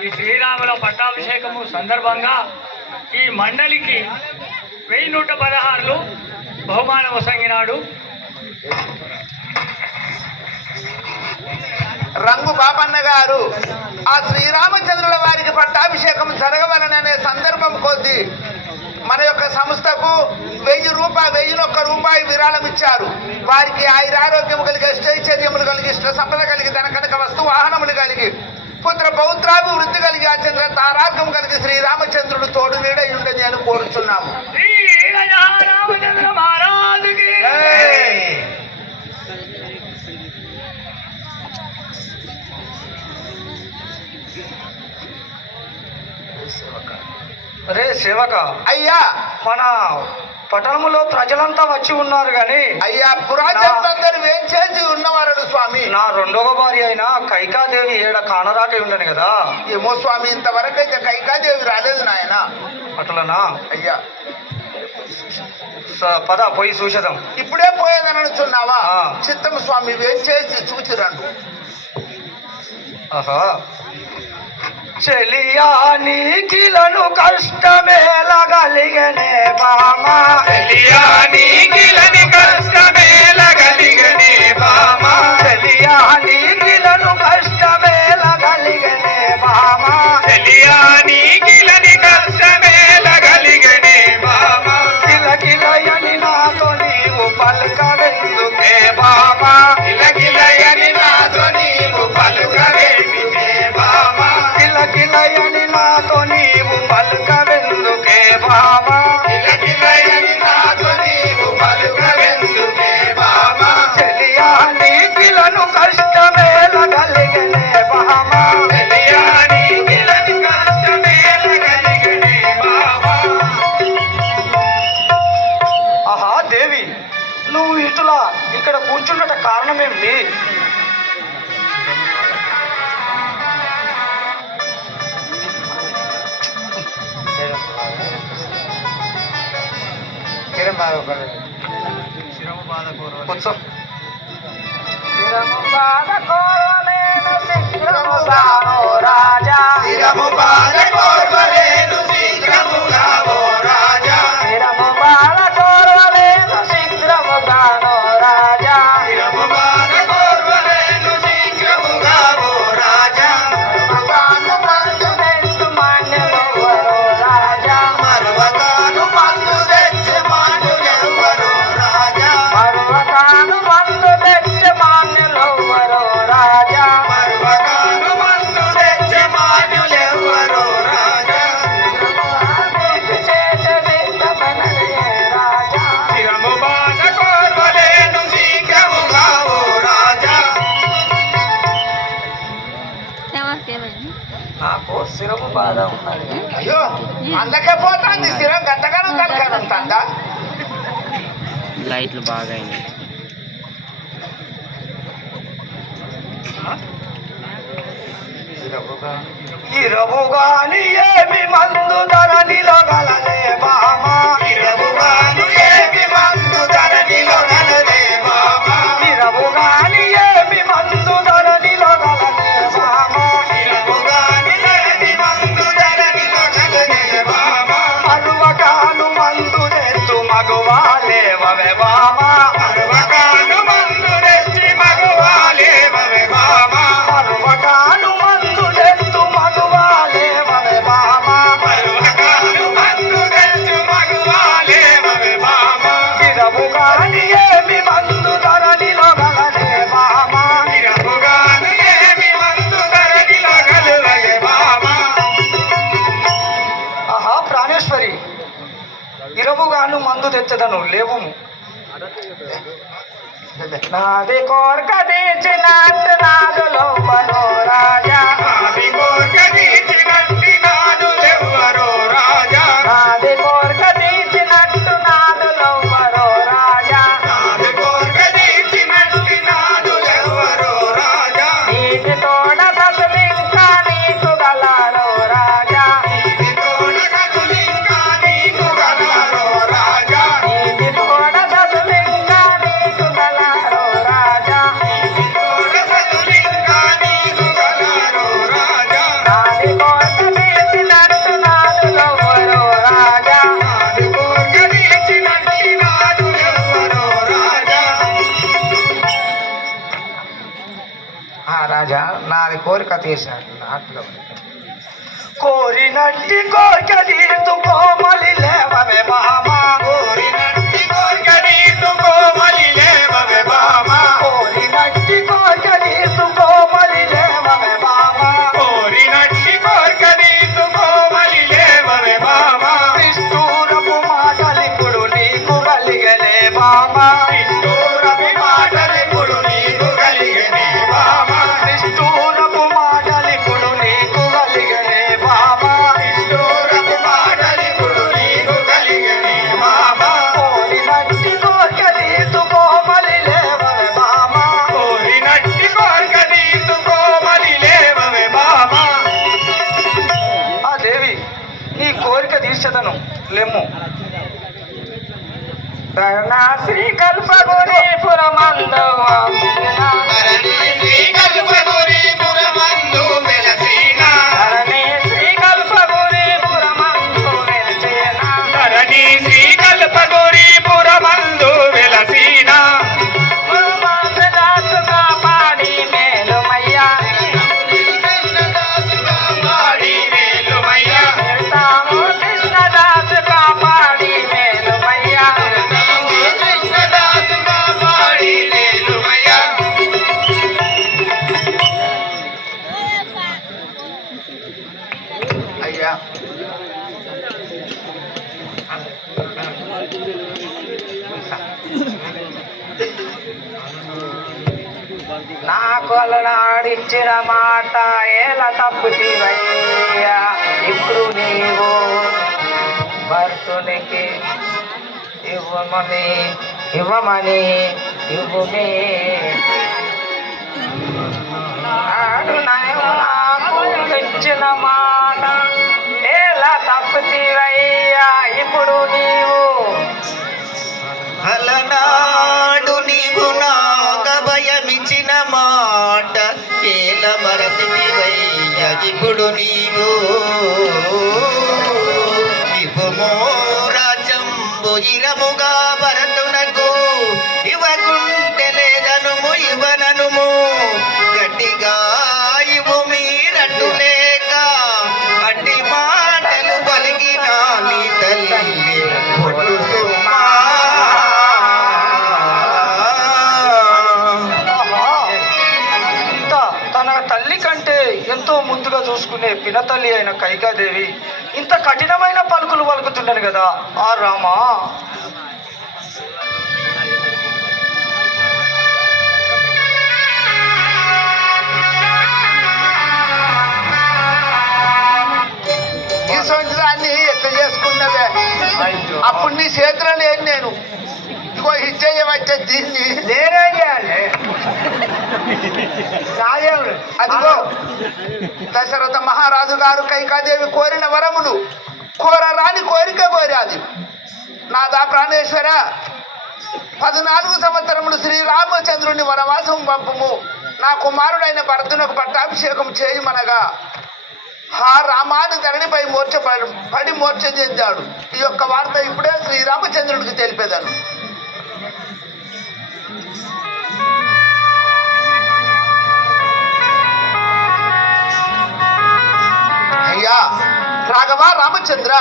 ఈ శ్రీరాముల పట్టాభిషేకము సందర్భంగా ఈ మండలికి 1116 బహుమానం వసంగినాడు. రంగు బాపన్న గారు ఆ శ్రీరామచంద్రుల వారికి పట్టాభిషేకం జరగవలననే సందర్భం కొద్దీ మన యొక్క సంస్థకు 1,1 రూపాయి విరాళం ఇచ్చారు. వారికి ఆయురారోగ్యము కలిగి అష్టైశ్వర్యములు కలిగి ఇష్ట సంపద కలిగి ధన కనక వస్తు వాహనములు కలిగి పుత్ర పౌత్రాభివృద్ధి కలిగి ఆ చంద్ర తారార్గం కలిగి శ్రీరామచంద్రుడు తోడు నీడై ఉండని అని కోరుచున్నాము. శ్రీ రాజరామచంద్ర మహారాజుకి రే సేవక అయ్యా మన పట్టణములో ప్రజలంతా వచ్చి ఉన్నారు గాని అయ్యా పురాజనులందరూ ఏం చేసి ఉన్నవారు స్వామి? నా 2వ భార్య అయిన కైకాదేవి ఏడ కానరాకే ఉండను కదా. ఏమో స్వామి ఇంతవరకు అయితే కైకాదేవి రాలేదు నాయన. అట్లనా అయ్యా పద పోయి చూసేదాం. ఇప్పుడే పోయేదని అనుచున్నావా? ఆ. చిత్తము స్వామి ఏం చేసి చూచిరండు. ఆహా చెలియా నీకిలను కష్టమేలగలిగనే బామా చెలియా నీకిలని కష్టమేలగలిగనే బామా చెలియా నీకిలను కష్టమేలగలిగనే బామా చెలియా నీకిలని కష్టమేలగలిగనే బామా కిలకిలయని నాతో నీవు పలకవెందుకే బామా కిలకిలయని నాతో నీవు పలుకవేమిటే బామా కిలకిలయని నాతో నీవు పలకవెందుకే బామా కిలకిలయని నాతో నీవు పలుకవేందుకే బామా చెలియా నీకిలను కష్టమేలగలిగనే బామా చెలియా నీకిలని కష్టమేలగలిగనే బామా ఆహా దేవి నువ్వు ఇటులా ఇక్కడ కూర్చున్నట కారణమేమిటి? కూర్చో. రాజా శిరము బాధ కోర్వలేను శీఘ్రముగా ఓ రాజా శిరము బాల కోరలేను శీఘ్రముగాను రాజా శిరము బాధ కోర్వలేను సిరపు బాధ ఉన్నది. అయ్యో అందుకే పోతాంది స్థిరం గంటగానం తలకాయ ఉంటుందా లైట్లు బాగా అయినాయి. ఇరవుగాని ఏమి మందు ధరణిలో గలదే బామా, ఇరవుగాను ఏమి మందు ధరణిలో గలదే బామా, ఇరవుగాని ఏమి మందు ధరణిలో గలదే బామా, ఇరవుగాను ఏమి మందు ధరణిలో గలదే బామా, అరువగాను మందు నెత్తు మగువాలేవవే బామా, అరవగాను మందు తెచ్చి మగువాలేవవే బామా, అరువగాను మందు నెత్తు మగువాలేవవే బామా, అరవగాను మందు తెచ్చి మగువాలేవవే బామా, ఇరవుగాని ఏమి మందు ధరణిలో గలదే బామా, ఇరవుగాను ఏమి మందు ధరణిలో గలదే బామా, ఆహా ప్రాణేశ్వరి, ఇరవుగాను మందు తెచ్చదను లేవుము. నాది కోరిక తీర్చినట్టు నాదులో రాజా, నాది కోరిక తీర్చినట్టి నాదులెవ్వరో రాజా, నాది కోరిక తీర్చినట్టు నాదులో రాజా, నాది కోరిక తీర్చినట్టి నాదులెవ్వరో రాజా, నీటి తోడ సతులింకా నీకు గలారో రాజా, నీటి తోడ సతులింకా నీకు గలారో రాజా, నీటి తోడ సతులింకా నీకు గలారో రాజా, నీటి తోడ సతులింకా నీకు గలారో రాజా, నాది కోరిక తీర్చినట్టు నాదులో రాజా, నాది కోరిక తీర్చినట్టి నాదులెవ్వరో రాజా, ఆ రాజా నాది కోరిక తీర్చినట్టు నాట్లో కోరినట్టి కోరిక తీర్చుకోమలి లేవవే బామా, కోరినట్టి కోరిక తీర్చుకోమలి లేవవే బామా, కోరినట్టి కోరిక తీర్చుకోమలి లేవవే బామా, కోరినట్టి కోరిక తీర్చుకోమలి లేవవే బామా, విష్ణురపు మాటలిప్పుడు నీకు కలిగనే బామా, విష్ణురవి మాటలిప్పుడు నీకు కలిగనే బామా, విష్ణురపు మాటలిప్పుడు నీకు కలిగనే బామా, విష్ణురవి మాటలిప్పుడు నీకు కలిగనే బామా, కోరినట్టి కోరిక తీర్చుకోమలి లేవవే బామా, కోరినట్టి కోరిక తీర్చుకోమలి లేవవే బామా, ఆ దేవి నీ కోరిక తీర్చదను లెమ్ము. శ్రీ కల్పగురి పురమందు ధరణి శ్రీ కల్పగురి పురమందు వెలసిన, ధరణి శ్రీ కల్పగురి పురమందు వెలిసిన, ధరణి శ్రీ కల్పగురి పురమందు వెలసిన, పురమందు కాపాడి మేలుమయ్యా, వాడి వేలుమయ్యా, తాము కృష్ణదాసు కాపాడి మేలుమయ్యా, కృష్ణదాసుగా వాడి వేలుమయ్యా, అయ్యా నాకు అలనాడిచ్చిన మాట ఎలా తప్పుతీవయ్యా, ఇప్పుడు నీవు భర్తునికి ఇవ్వమని ఇవ్వుమే, నాడు నాకు ఇచ్చిన మాట ఎలా తప్పుతీవయ్యా, ఇప్పుడు నీవు అలనాడు నీవు నాగభయమిచ్చిన మాట కేల మరసివయ్య, ఇప్పుడు నీవు ఇవ్వమో రాజంబు ఇరముగా భరతునకు ఇవ్వకుంటే లేదనుము ఇవ్వననుము, గట్టిగా ఇవ్వు మీరట్టు లేక అడ్డి మాటలు పలికిన నీ తల్లి పొట్టు సుమా. తన తల్లి కంటే ఎంతో ముందుగా చూసుకునే పినతల్లి అయిన కైకాదేవి ఇంత కఠినమైన పలుకులు పలుకుతుండను కదా ఆ రామా. అప్పుడు నీ చేతిలో లేని నేను ఇగో ఇచ్చేయవచ్చే దీన్ని నేనేం చేయాలి నాదేవుడు అదిగో దశరథ మహారాజు గారు కైకాదేవి కోరిన వరములు కోరరాని కోరిక కోరాది. నాదా ప్రాణేశ్వర 14 సంవత్సరములు శ్రీరామచంద్రుని వనవాసం పంపము, నా కుమారుడైన భరతునకు పట్టాభిషేకం చేయమనగా ఆ రామాని ధరణిపై పడి మోర్చ చెందాడు. ఈ యొక్క వార్త ఇప్పుడే శ్రీరామచంద్రుడికి తెలిపేదాను. అయ్యా రాఘవ రామచంద్ర,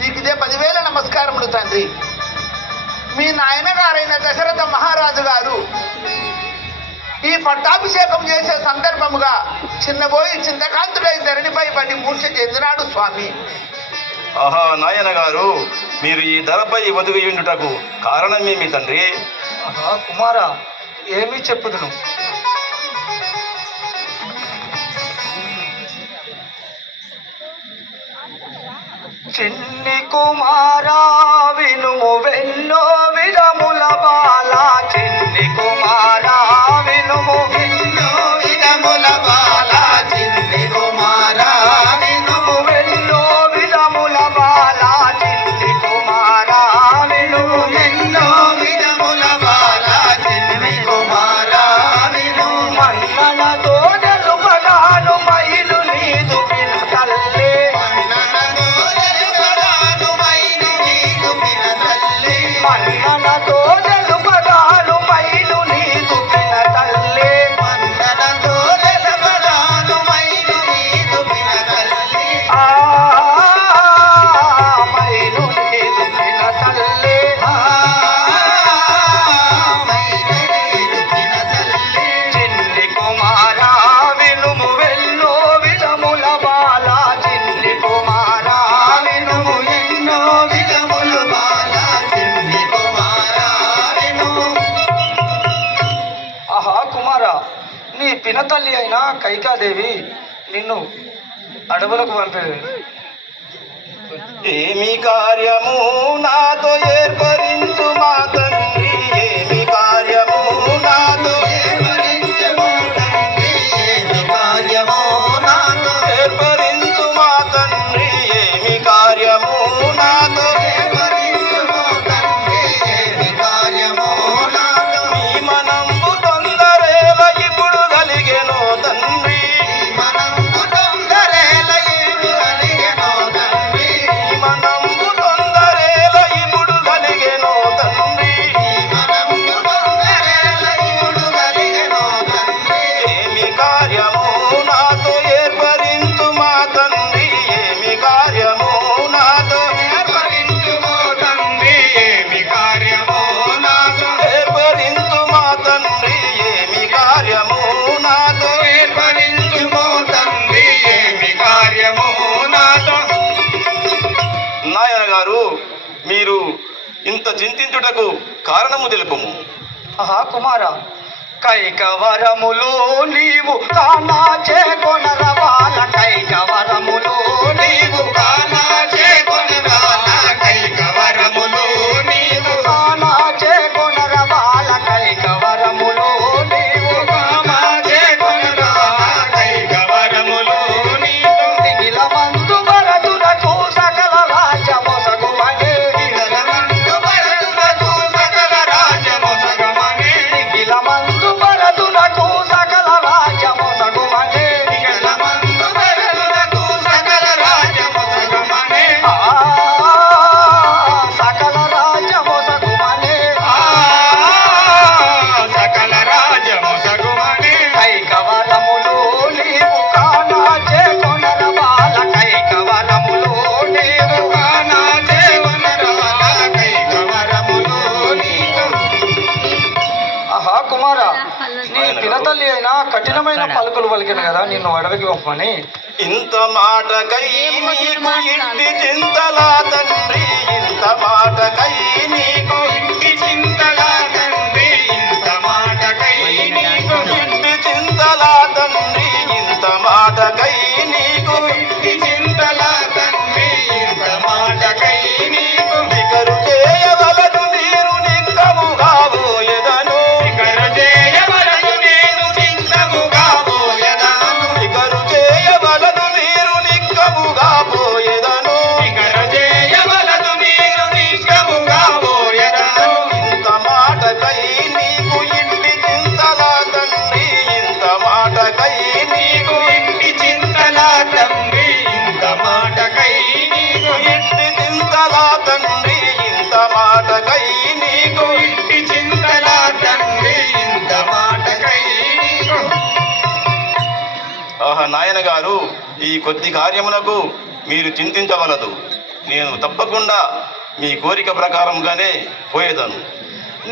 నీకు ఇదే 10,000 నమస్కారములు తండ్రి. మీ నాయనగారైన దశరథ మహారాజు గారు ఈ పట్టాభిషేకం చేసే సందర్భముగా చిన్నబోయి చింతకాంతుడై ధరణిపై పడి మూర్ఛ చెందినాడు స్వామి. ఆహా నాయన గారు, మీరు ఈ ధరపై ఒదిగియుండుటకు కారణమేమి తండ్రి? ఆహా కుమారా, ఏమీ చెప్పుదును. చిన్ని కుమారా వినుము వెన్నో విధముల బాల, చిన్ని కుమారా వినుము వెన్నో విధముల బాల, చిన్ని కుమారా వినుము వెన్నో విధముల బాల, చిన్ని కుమారా వినుము వెన్నో విధముల బాల, చిన్ని కుమారా వినుము మన్ననతో తెలుపగాను మైలు నీదు పిల్లలే, మన్ననతో తెలుపగాను మైలు నీదు పిన తల్లే, మన్ననతో తెలుపగాను మైలు నీదు పిన తల్లే, మైలు నీదు పిన తల్లే, మైలు నీదు పిన తల్లే, చిన్ని కుమారా వినుము వెన్నో విధముల బాల, చిన్ని కుమారా వినుము ఎన్నో విధముల బాల, చిన్ని కుమారా వినుము. ఆహా కుమారా, నీ పినతల్లి అయిన కైకాదేవి నిన్ను అడవులకు పంపేది. ఏమి కార్యము నాతో ఏర్పరించు మా తండ్రి, ఏమి కార్యము నాతో ఏర్పరించు మా తండ్రి, ఏమి కార్యము నాతో ఏర్పరించు మా తండ్రి, ఏమి కార్యము నాతో ఏర్పరించు మా తండ్రి, ఏమి కార్యము నాతో నీ మనంబు తొందరేల ఇప్పుడు కలిగెను తండ్రి, మనంబు తొందరేల ఇప్పుడు కలిగెను తండ్రి, మనంబు తొందరేల ఇప్పుడు కలిగెను తండ్రి, మనంబు తొందరేల ఇప్పుడు కలిగెను తండ్రి, ఏమి కార్యము నాతో ఏర్పరించు మా తండ్రి, ఏమి కార్యము నాతో ఏర్పరించు మా తండ్రి, ఏమి కార్యము నాతో ఏర్పరించు మా తండ్రి, ఏమి కార్యము నాతో ఏర్పరించు మా తండ్రి, ఏమి కార్యము నాతో. నాయన గారు, మీరు ఇంత చింతించుటకు కారణము తెలుపము. ఆహా కుమారా, కైకవరములు నీవు కానా చేకొనరవాల, కైకవరములు నీవు కానా చేకొనరవాల, కైకవరములు నీవు కానా చేకొనరవాల, కైకవరములు నీవు కానా చేకొనరవాల, కైకవరములు నీవు మిగిల మందు భరతునకు సకల రాజ్యమొసగుమనే, మిగిల మందు భరతునకు సకల రాజ్యమొసగుమనే, మిగిల మందు భరతునకు సకల రాజ్యమొసగుమనే, మిగిల మందు భరతునకు సకల రాజ్యమొసగుమనే, సకల రాజ్యమొసగుమనే, సకల రాజ్యమొసగుమనే, కైకవరములు నీవు కానా చేకొనరవాల, కైకవరములు నీవు కానా చేకొనరవాల, కైకవరములు నీవు. ఆహా కుమారా, నీ పినతల్లి అయినా కఠినమైన పలుకులు పలికిన కదా నిన్ను అడవికి పంపమని. ఇంత మాటకై నీకు ఇంటి చింతలా తండ్రి, ఇంత మాటకై నీకు ఇంటి చింతలా తండ్రి, ఇంత మాటకై నీకు ఇంటి చింతలా తండ్రి, ఇంత మాటకై నీకు ఇంటి చింతలా తండ్రి, ఇంత మాటకై నీకు నాయన గారు ఈ కొద్ది కార్యమునకు మీరు చింతించవలదు. నేను తప్పకుండా మీ కోరిక ప్రకారంగానే పోయేదను.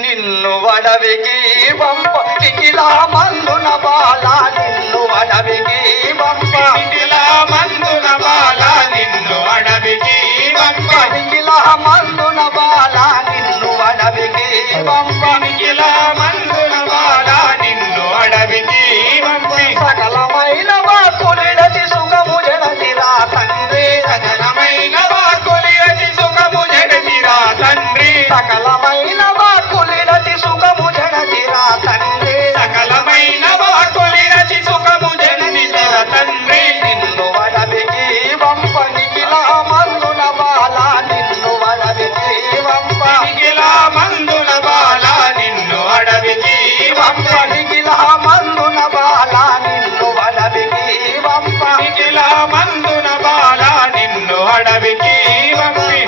నిన్ను అడవికి పంప నిఖిలా మందున బాల నిన్ను అడవికి పంప నిఖిలా మందున బాల నిన్ను అడవికి పంప నిఖిలా మందున బాల నిన్ను అడవికి పంప నిఖిలా మందున బాల నిన్ను అడవికి పంపి సకలమైన వాకులిడచి సుఖము జడతిరా తండ్రి సకలమైన వాకులిడచి సుఖము జడతిరా తండ్రి సకలమైన వాకులిడచి సుఖము జడతిరా తండ్రి సకలమైన వాకులిడచి సుఖము జడతిరా తండ్రి నిన్ను అడవికి పంప నిఖిలా మందున బాల నిన్ను అడవికి పంప నిఖిలా మందున బాల నిన్ను అడవికి పంప నిఖిలా మందున బాల నిన్ను అడవికి పంప నిఖిలా మందున బాల నిన్ను అడవికి పంపి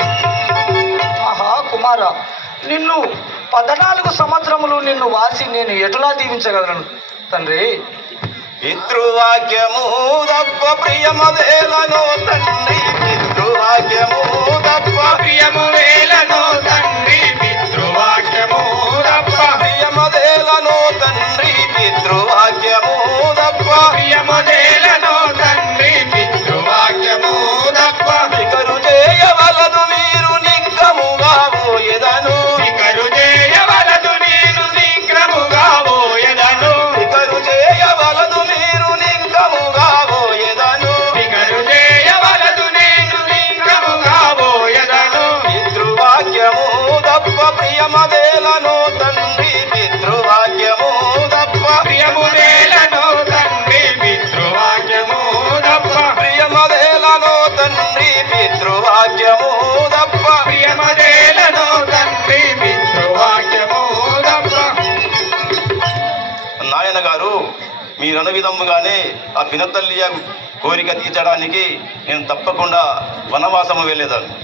ఆహా కుమార నిన్ను 14 సంవత్సరములు నిన్ను వాసి నేను ఎటులా దీవించగలను తండ్రి? పితృవాక్యము తప్ప ప్రియమదేలను తండ్రి, పితృవాక్యము తప్ప ప్రియము వేలను తండ్రి పితృవాక్యము తప్ప ప్రియమదేలను తండ్రి, పితృవాక్యము తప్ప ప్రియముదేలను తండ్రి పితృవాక్యము తప్ప ఇకరు చేయవలదు మీరు నిక్కముగా పోయేదను. ఇకరు చేయవలదు నేను శీఘ్రముగా పోయెదను ఇకరు చేయవలదు మీరు నిక్కముగా పోయేదను. ఇకరు చేయవలదు నేను శీఘ్రముగా పోయెదను పితృవాక్యము తప్ప ప్రియమదేలను తండ్రి, పితృవాక్యము తప్ప ప్రియముదేలను తండ్రి పితృవాక్యము తప్ప ప్రియమదేలను తండ్రి, పితృవాక్యము తప్ప ప్రియమదేలను తండ్రి పితృవాక్యము తప్ప నాయన గారు మీరన్న విధముగానే ఆ పినతల్లి కోరిక తీర్చడానికి నేను తప్పకుండా వనవాసము వెళ్ళేదాన్ని.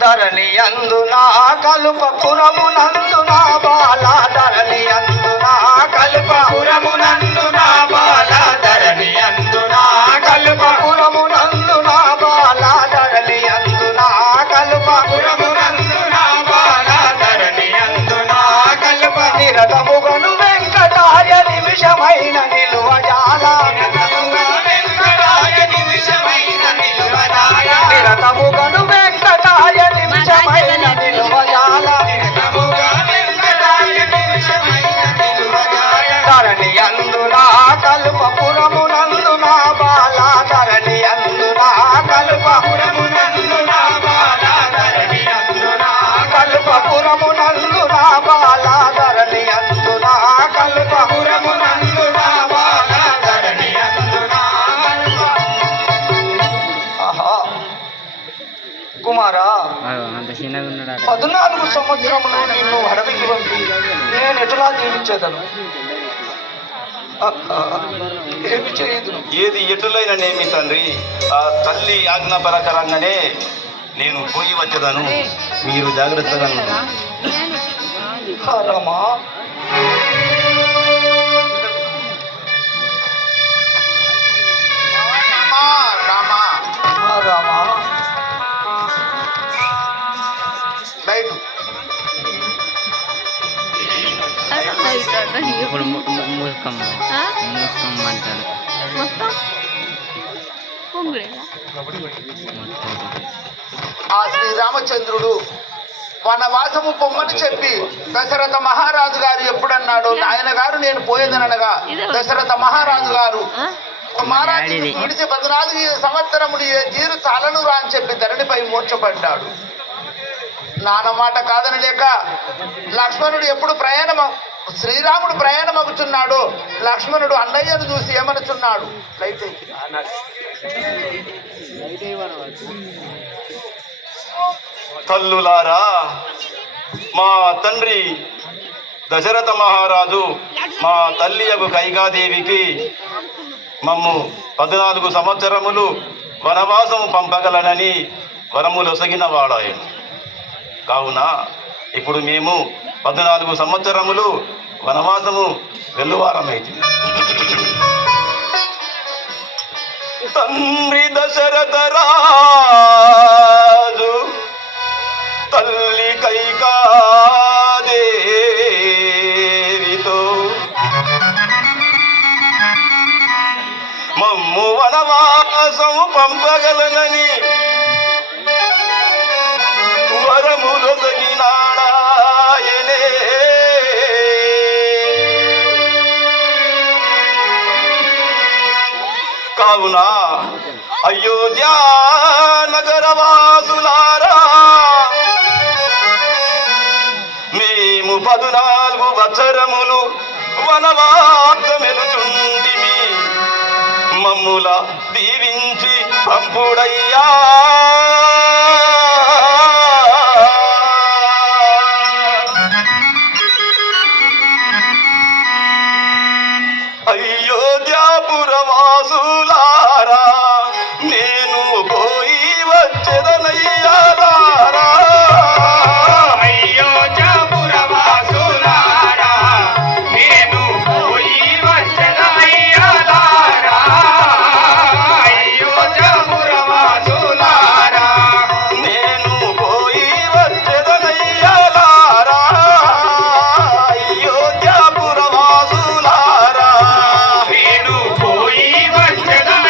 ధరణి అందునా కలుప పురమునందునా బాల ధరణి అందునా కలుప పురమునందునా బాల ధరణి అందునా కలుప పురమునందునా బాల ధరణి అందునా కలుప పురమునందునా బాల ధరణి అందునా కలుప నిరతముగను వెంకటాయ నిమిషమైన నిలువజాల వెంకటాయ నిమిషమైన నిలువజాల నిరతముగను వెంకటాయ నిమిషమైన నిలువజాల నిరతముగా వెంకటాయ నిమిషమైన నిలువజాల ధరణి అందునా కలుప పురమునందునా బాల ధరణి అందునా కలుప పురమునందునా బాల ధరణి అందునా కలుప పురమునందునా బాల ధరణి అందునా కలుప పురమునందునా బాల ధరణి అందునా ఆహా కుమారా అంత చిన్నగా ఉన్నాడు 14 సంవత్సరములు నిన్ను అడవికి పంపి నేను ఎటులా దీవించేదను? ఏమి చేయదు ఏది ఎటులైననేమి తండ్రి, ఆ తల్లి ఆజ్ఞ ప్రకారంగానే నేను పోయి వచ్చేదాను. మీరు జాగ్రత్తగా ఉండండి. రామా రామా రామా లైట్ ఇప్పుడు మూసుకోమంటాడు మొత్తం పొంగులేదా? ఆ శ్రీరామచంద్రుడు వనవాసము పొమ్మని చెప్పి దశరథ మహారాజు గారు ఎప్పుడన్నాడు నాయన గారు నేను పోయేదనగా దశరథ మహారాజు గారు మహారాజు విడిచి 14 సంవత్సరములు ఏ తీరు చాలను రా అని చెప్పి ధరణిపై మూర్చపడ్డాడు. నాన్న మాట కాదని లేక లక్ష్మణుడు ఎప్పుడు శ్రీరాముడు ప్రయాణమవుతున్నాడు. లక్ష్మణుడు అన్నయ్యను చూసి ఏమనుచున్నాడు? అయితే తల్లులారా, మా తండ్రి దశరథ మహారాజు మా తల్లి యగు కైకాదేవికి మమ్ము 14 సంవత్సరములు వనవాసము పంపగలనని వరములొసగిన వాడాయను. కావున ఇప్పుడు మేము 14 సంవత్సరములు వనవాసము వెళ్ళువారమైంది. తండ్రి దశరథ రాజు తల్లి కైకాదేవితో మమ్ము వనవాసం పంపగలనని వరములొసగినాడాయనే. కావున అయోధ్య నగరవాసులారా, మేము 14 వత్సరములు వనవాసమెలుచుంటిమి. మమ్ముల దీవించి పంపుడయ్యా. అయోధ్యాపురవాసులారా, నేను పోయి వచ్చెదనయ్యాలారా. అయోధ్యాపురవాసులారా, నేను పోయి వచ్చెదనయ్యాలారా. అయోధ్యాపురవాసులారా, నేను పోయి వచ్చెదనయ్యాలారా. అయోధ్యాపురవాసులారా, నేను పోయి వచ్చెదనయ్యాలారా.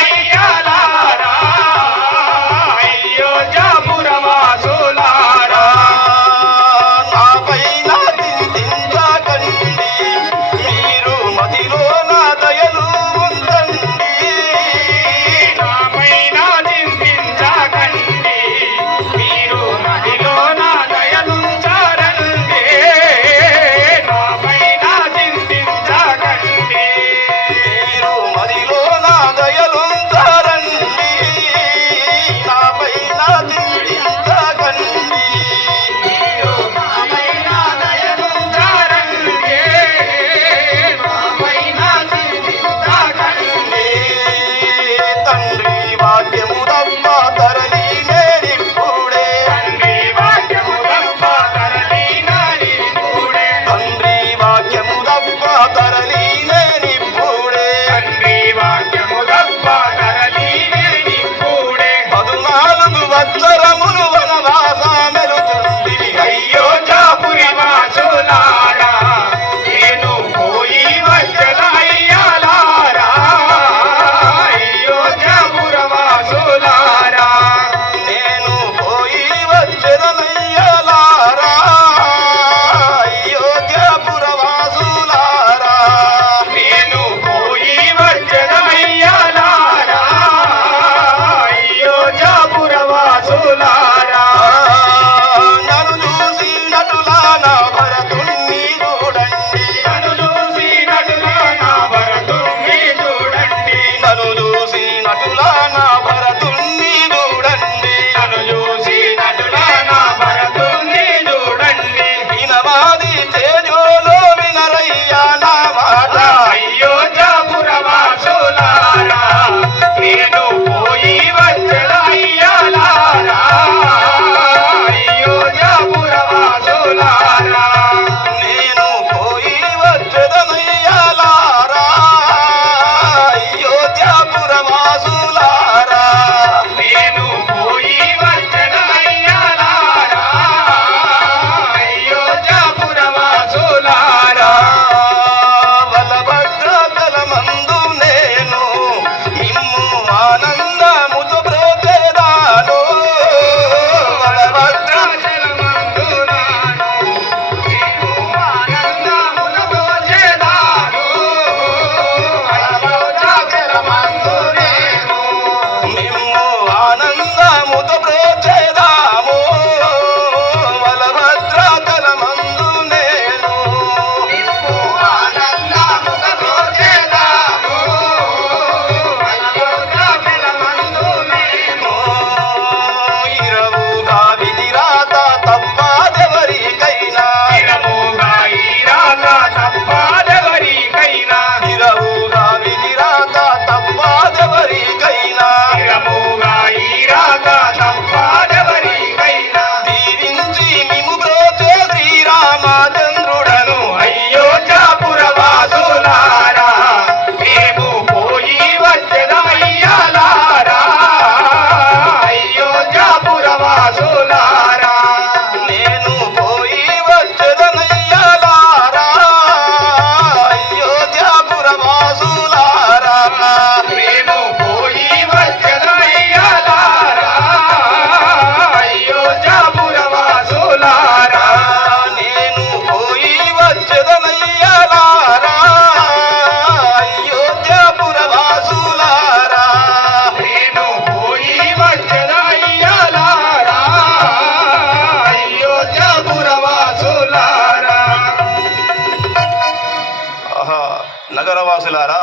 అన్నగారా,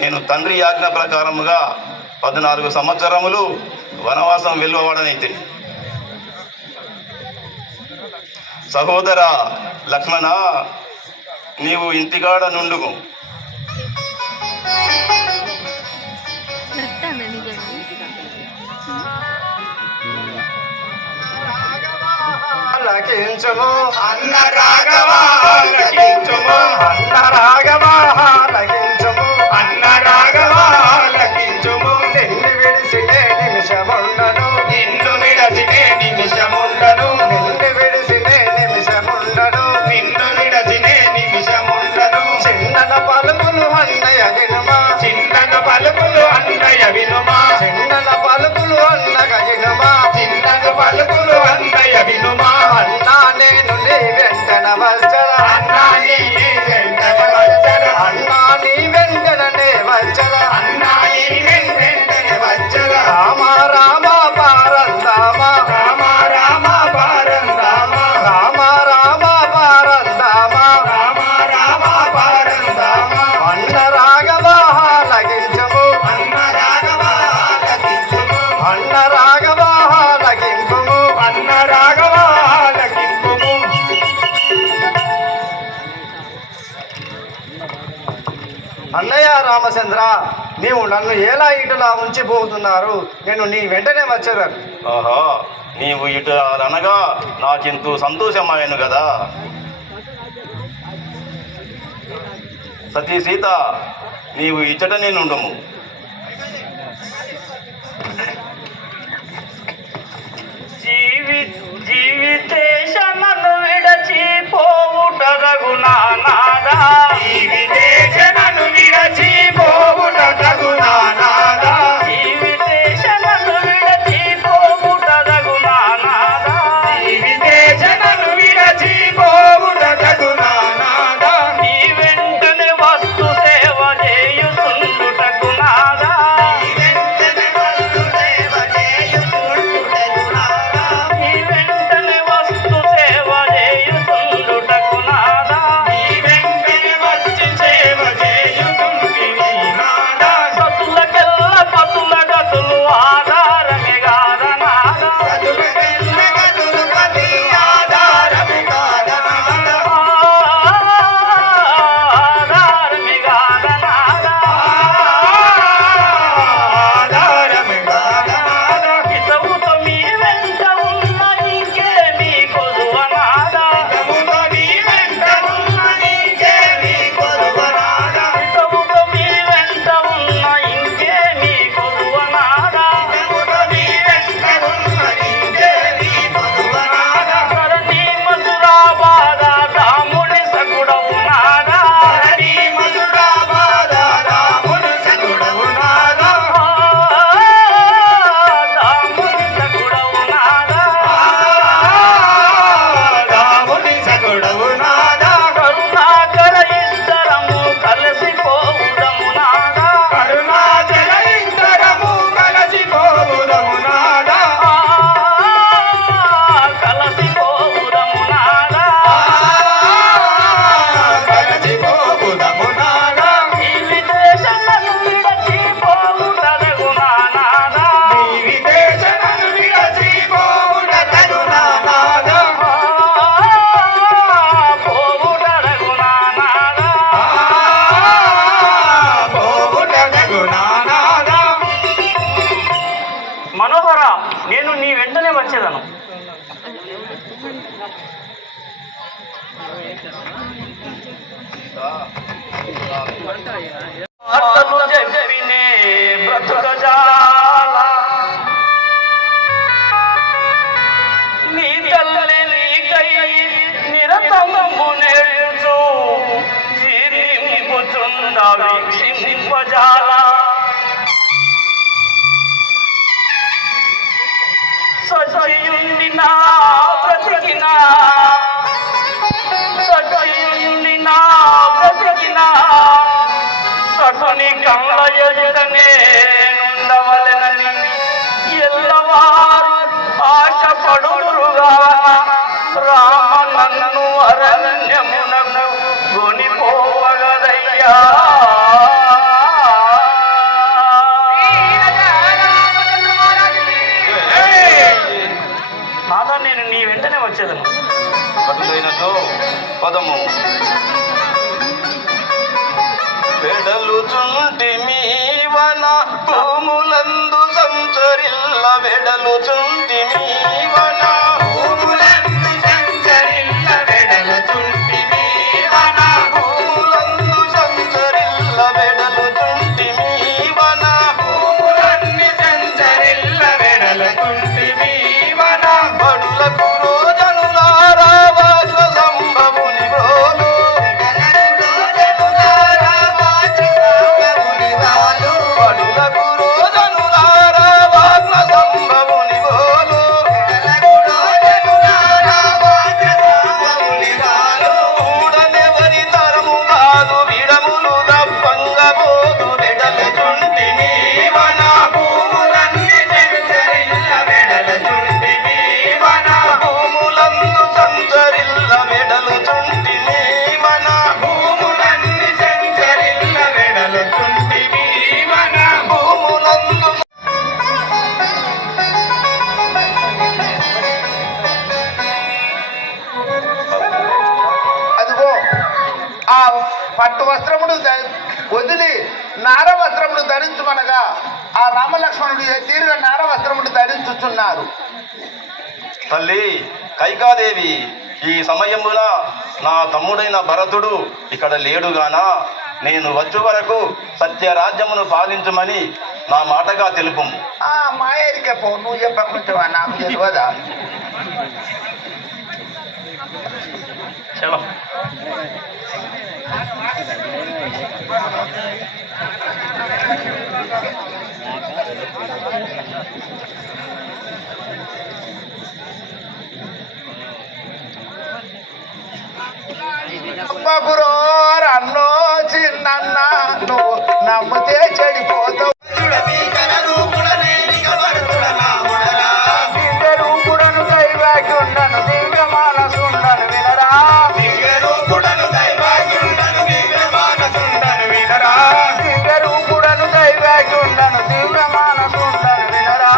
నేను తండ్రి ఆజ్ఞ ప్రకారముగా 14 సంవత్సరములు వనవాసం వెళ్ళవడనైతే. సహోదర లక్ష్మణ, నీవు ఇంటికాడ నుండుము. లకించుము అన్న రాఘవా లకించుము, అన్న రాఘవా లకించుము, అన్న రాఘవా లకించుము. నిన్ను విడిసినే నిమిషముండను, నిన్ను విడసినే నిమిషముండను, నిన్ను విడిసినే నిమిషముండను. నిన్ను విడసినే నిమిషముండను. చిన్నన పలుకులు అన్నయ్య వినుమా, చిన్నన పలుకులు అన్నయ్య వినుమా, చిన్నన పలుకులు అన్నగ వినుమా. చిన్నన పలుకులు అన్నయ్య వినుమా. అన్నా నేను నీ వెంటన వచ్చర, అన్నా నీ వెంటనే వచ్చర, అన్నా నీ వెంటనే వచ్చర. అన్నా నీ వెంటనే వచ్చర. రామ రామ పారందామ, రామ రామ పారందామ, రామ రామ పారందామ. రామ రామ పారందామ. అన్న రాఘవ లగించము, అన్న రాఘవా లకించుము, అన్న రాఘవ లగింపుము. అన్న రాఘవా లకింపుము. అన్నయ్య రామచంద్ర, నీవు నన్ను ఎలా ఇటులా ఉంచిపోతున్నారు? నేను నీ వెంటనే వచ్చాను. ఆహా, నీవు ఇటు అనగా నాకెంతో సంతోషమాయను కదా. సతీ సీత, నీవు ఇచ్చటనే నుండుము. జీవితేశమను విడచి పోవుటరగునా నాదా, జీవితేశనను విడచి పోవుట తగునా నాదా, జీవితేశమను విడచి పోవుటరగునా నాదా. జీవితేశనను విడచి పోవుట తగునా నాదా. నీ వెంటనే వస్తు సేవ చేయుచుండుటకు నాదా, నీ వెంటనే వస్తు సేవ చేయుచుండుటకు నాదా. నీ వెంటనే వస్తు సేవ చేయుచుండుటకు నాదా. నీ వెంటనే వచ్చి సేవ చేయుచుంటిని నాదా. సతులకెల్ల పతుల గతులు ఆధారమే గాద నాదా, సతులకెల్ల గతులు పతి ఆధారము కాద నాదా. ఆధారమే గాద నాదా. ఆధారము కాద నాదా. హితవుతో మీ వెంట ఉన్న ఇంకేమీ కొదువ నాదా, తముతో నీ వెంట ఉన్న నీకేమీ కొదువ నాదా. హితవుతో మీ వెంట ఉన్న ఇంకేమీ కొదువ నాదా. తముతో నీ వెంట ఉన్న నీకేమీ కొదువ నాదా. ధరణి మధురాబాద రాముడి సగుడవు నాదా, ధరణి మధురాబాద రాముని సగుడవు నాదా. రాముడి సగుడవు నాదా. రాముని సగుడవు నాదా. కరుణాకర ఇద్దరము కలిసిపోవుదము నాదా, కరుణాచల ఇద్దరము కలసిపోవుదము నాదా. కలిసిపోవుదము నాదా. కలసిపోవుదము నాదా. ఈ విదేశములను విడచిపోవుటరగునా నాదా, నీ విదేశనను విడచిపోవుట తగునా నాదా. పోవుటరగునా నాదా. పోవుట తగునా నాదా. మనోహర, నేను నీ వెంటనే వచ్చేదను. మాటలు చెప్పినే బ్రతుకజాల, నీ తల్లి నీకై నిరతము నేర్చు జీర్ణింపుచుండ వీక్షింపజాల. సజయుండినా బ్రతికినా, సజయుండినా బ్రతికినా, సఖని కళ్ళ ఎదుటనే నుండవలెనని ఎల్లవారు ఆశపడురుగా రామ నన్ను అరణ్యమునకు కొనిపోవగదయ్యా. చుంటిమి వన భూములందు సంచరిల్ల వెడలుచుంటిమి వన భూములందు సంచరిల్ల వెడలుచుంటిమి వన భూములందు సంచరిల్ల వెడలుచుంటిమి వన భూములన్ని సంచరిల్ల వెడలుచుంటిమి వన బడులకు రోజనులారా వాజ్ర సంభవుని బ్రోలు బడులకు రోజనులారా వాజ్ర సంభవుని బ్రోలు కూడనెవరి తరము కాదు విడములు దప్పంగబోదు వెడలుచుంటిమి వన భూములన్ని సంచరిల్ల వెడలుచుంటిమి వన భూములందు సంచరిల్ల వెడలుచుంటిమి వన భూములన్ని సంచరిల్ల వెడలుచుంటిమి వన భూములందు అదిగో ఆ పట్టు వస్త్రమును వదిలి నార వస్త్రమును ధరించుమనగా ఆ రామలక్ష్మణుడు తీరుగా నార వస్త్రమును ధరించుచున్నారు. తల్లి కైకాదేవి ఈ సమయమున నా తమ్ముడైన భరతుడు ఇక్కడ లేడుగానా నేను వచ్చు వరకు సత్యరాజ్యమును పాలించమని నా మాటగా తెలుపు. ఆ మాయరికే పో, నువ్వు చెప్పకుంటావా, నాకు తెలియదా? చలో అబ్బగురో రన్నో చిన్నన్న నువ్వు నమ్మితే చెడిపోతావు. దివ్య రూపుడను దైవాకి ఉండను దివ్య మానసుండను వినరా. దివ్య రూపుడను దైవాకి ఉండను దివ్య మానసుండను వినరా.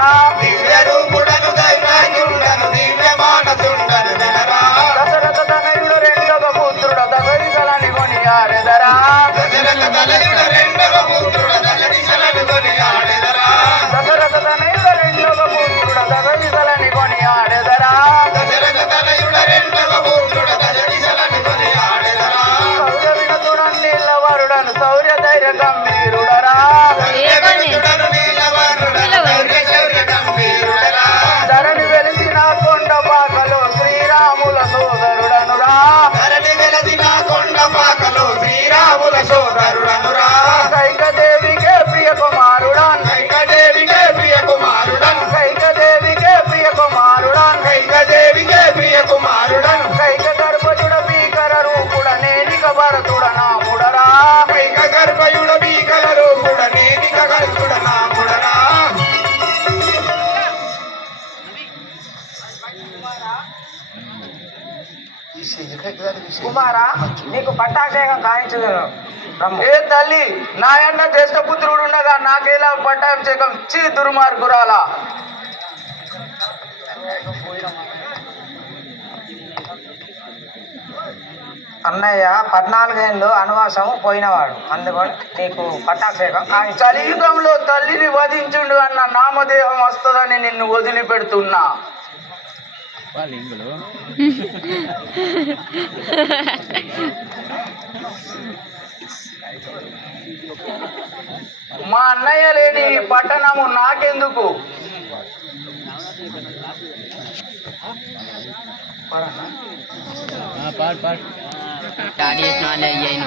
దశరథ తనయుడు రెండవ పుత్రుడు దశరథుని కొనియాడెదరా. దశరథ తనయుడు రెండవ పుత్రుడు దశరథుని కొనియాడెదరా. శౌర్య వినతుడను నీలవరుడను శౌర్య ధైర్య గంభీరుడరా. ధరణి వెలిసిన కొండ పాకలో శ్రీరాముల సోదరుడనురా. కైకదేవికే ప్రియ కుమారుడన్. కైకదేవికే ప్రియ కుమారుడన్. కైక గర్భజుడ భీకర రూపుడ నేనిక భరతుడ నాముడరా. కుమారా నీకు పట్టాభిషేకం కాయించదు. ఏ తల్లి, నాయన్న జ్యేష్ఠ పుత్రుడు ఉండగా నాకేలా పట్టాభిషేకం? చీ దుర్మార్గురాలా. అన్నయ్య 14 ఏళ్ళు అనువాసం పోయినవాడు, అందుకని నీకు పట్టాభిషేకం కాయించు. కలియుగంలో తల్లిని వధించుండు అన్న నామదేహం వస్తుందని నిన్ను వదిలిపెడుతున్నా. వాళ్ళు ఇందులో మా అన్నయ్య లేని ఈ పట్టణము నాకెందుకు? పాడు పాడు స్టార్ట్ చేసిన వాళ్ళే అయ్యాయి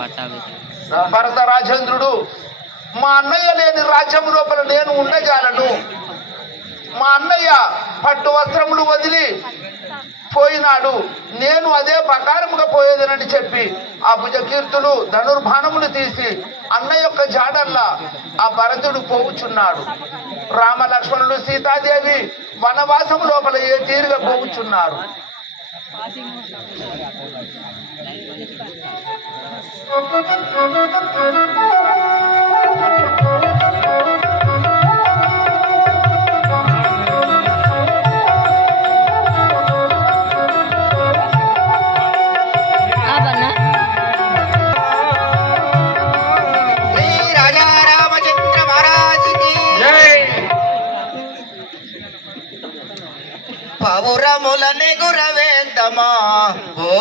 పట్టాభిషేకం. భరత రాజేంద్రుడు, మా అన్నయ్య లేని రాజ్యం లోపల నేను ఉండజాలను. మా అన్నయ్య పట్టు వస్త్రములు వదిలి పోయినాడు, నేను అదే ప్రకారముగా పోయేదనని చెప్పి ఆ భుజకీర్తులు ధనుర్బాణములు తీసి అన్న యొక్క జాడల్లా ఆ భరతుడు పోవుచున్నాడు. రామ లక్ష్మణుడు సీతాదేవి వనవాసము లోపల ఏ తీరుగా పోవుచున్నారు. ఆపన్నా పౌరములని గురవేద్దమా ఓ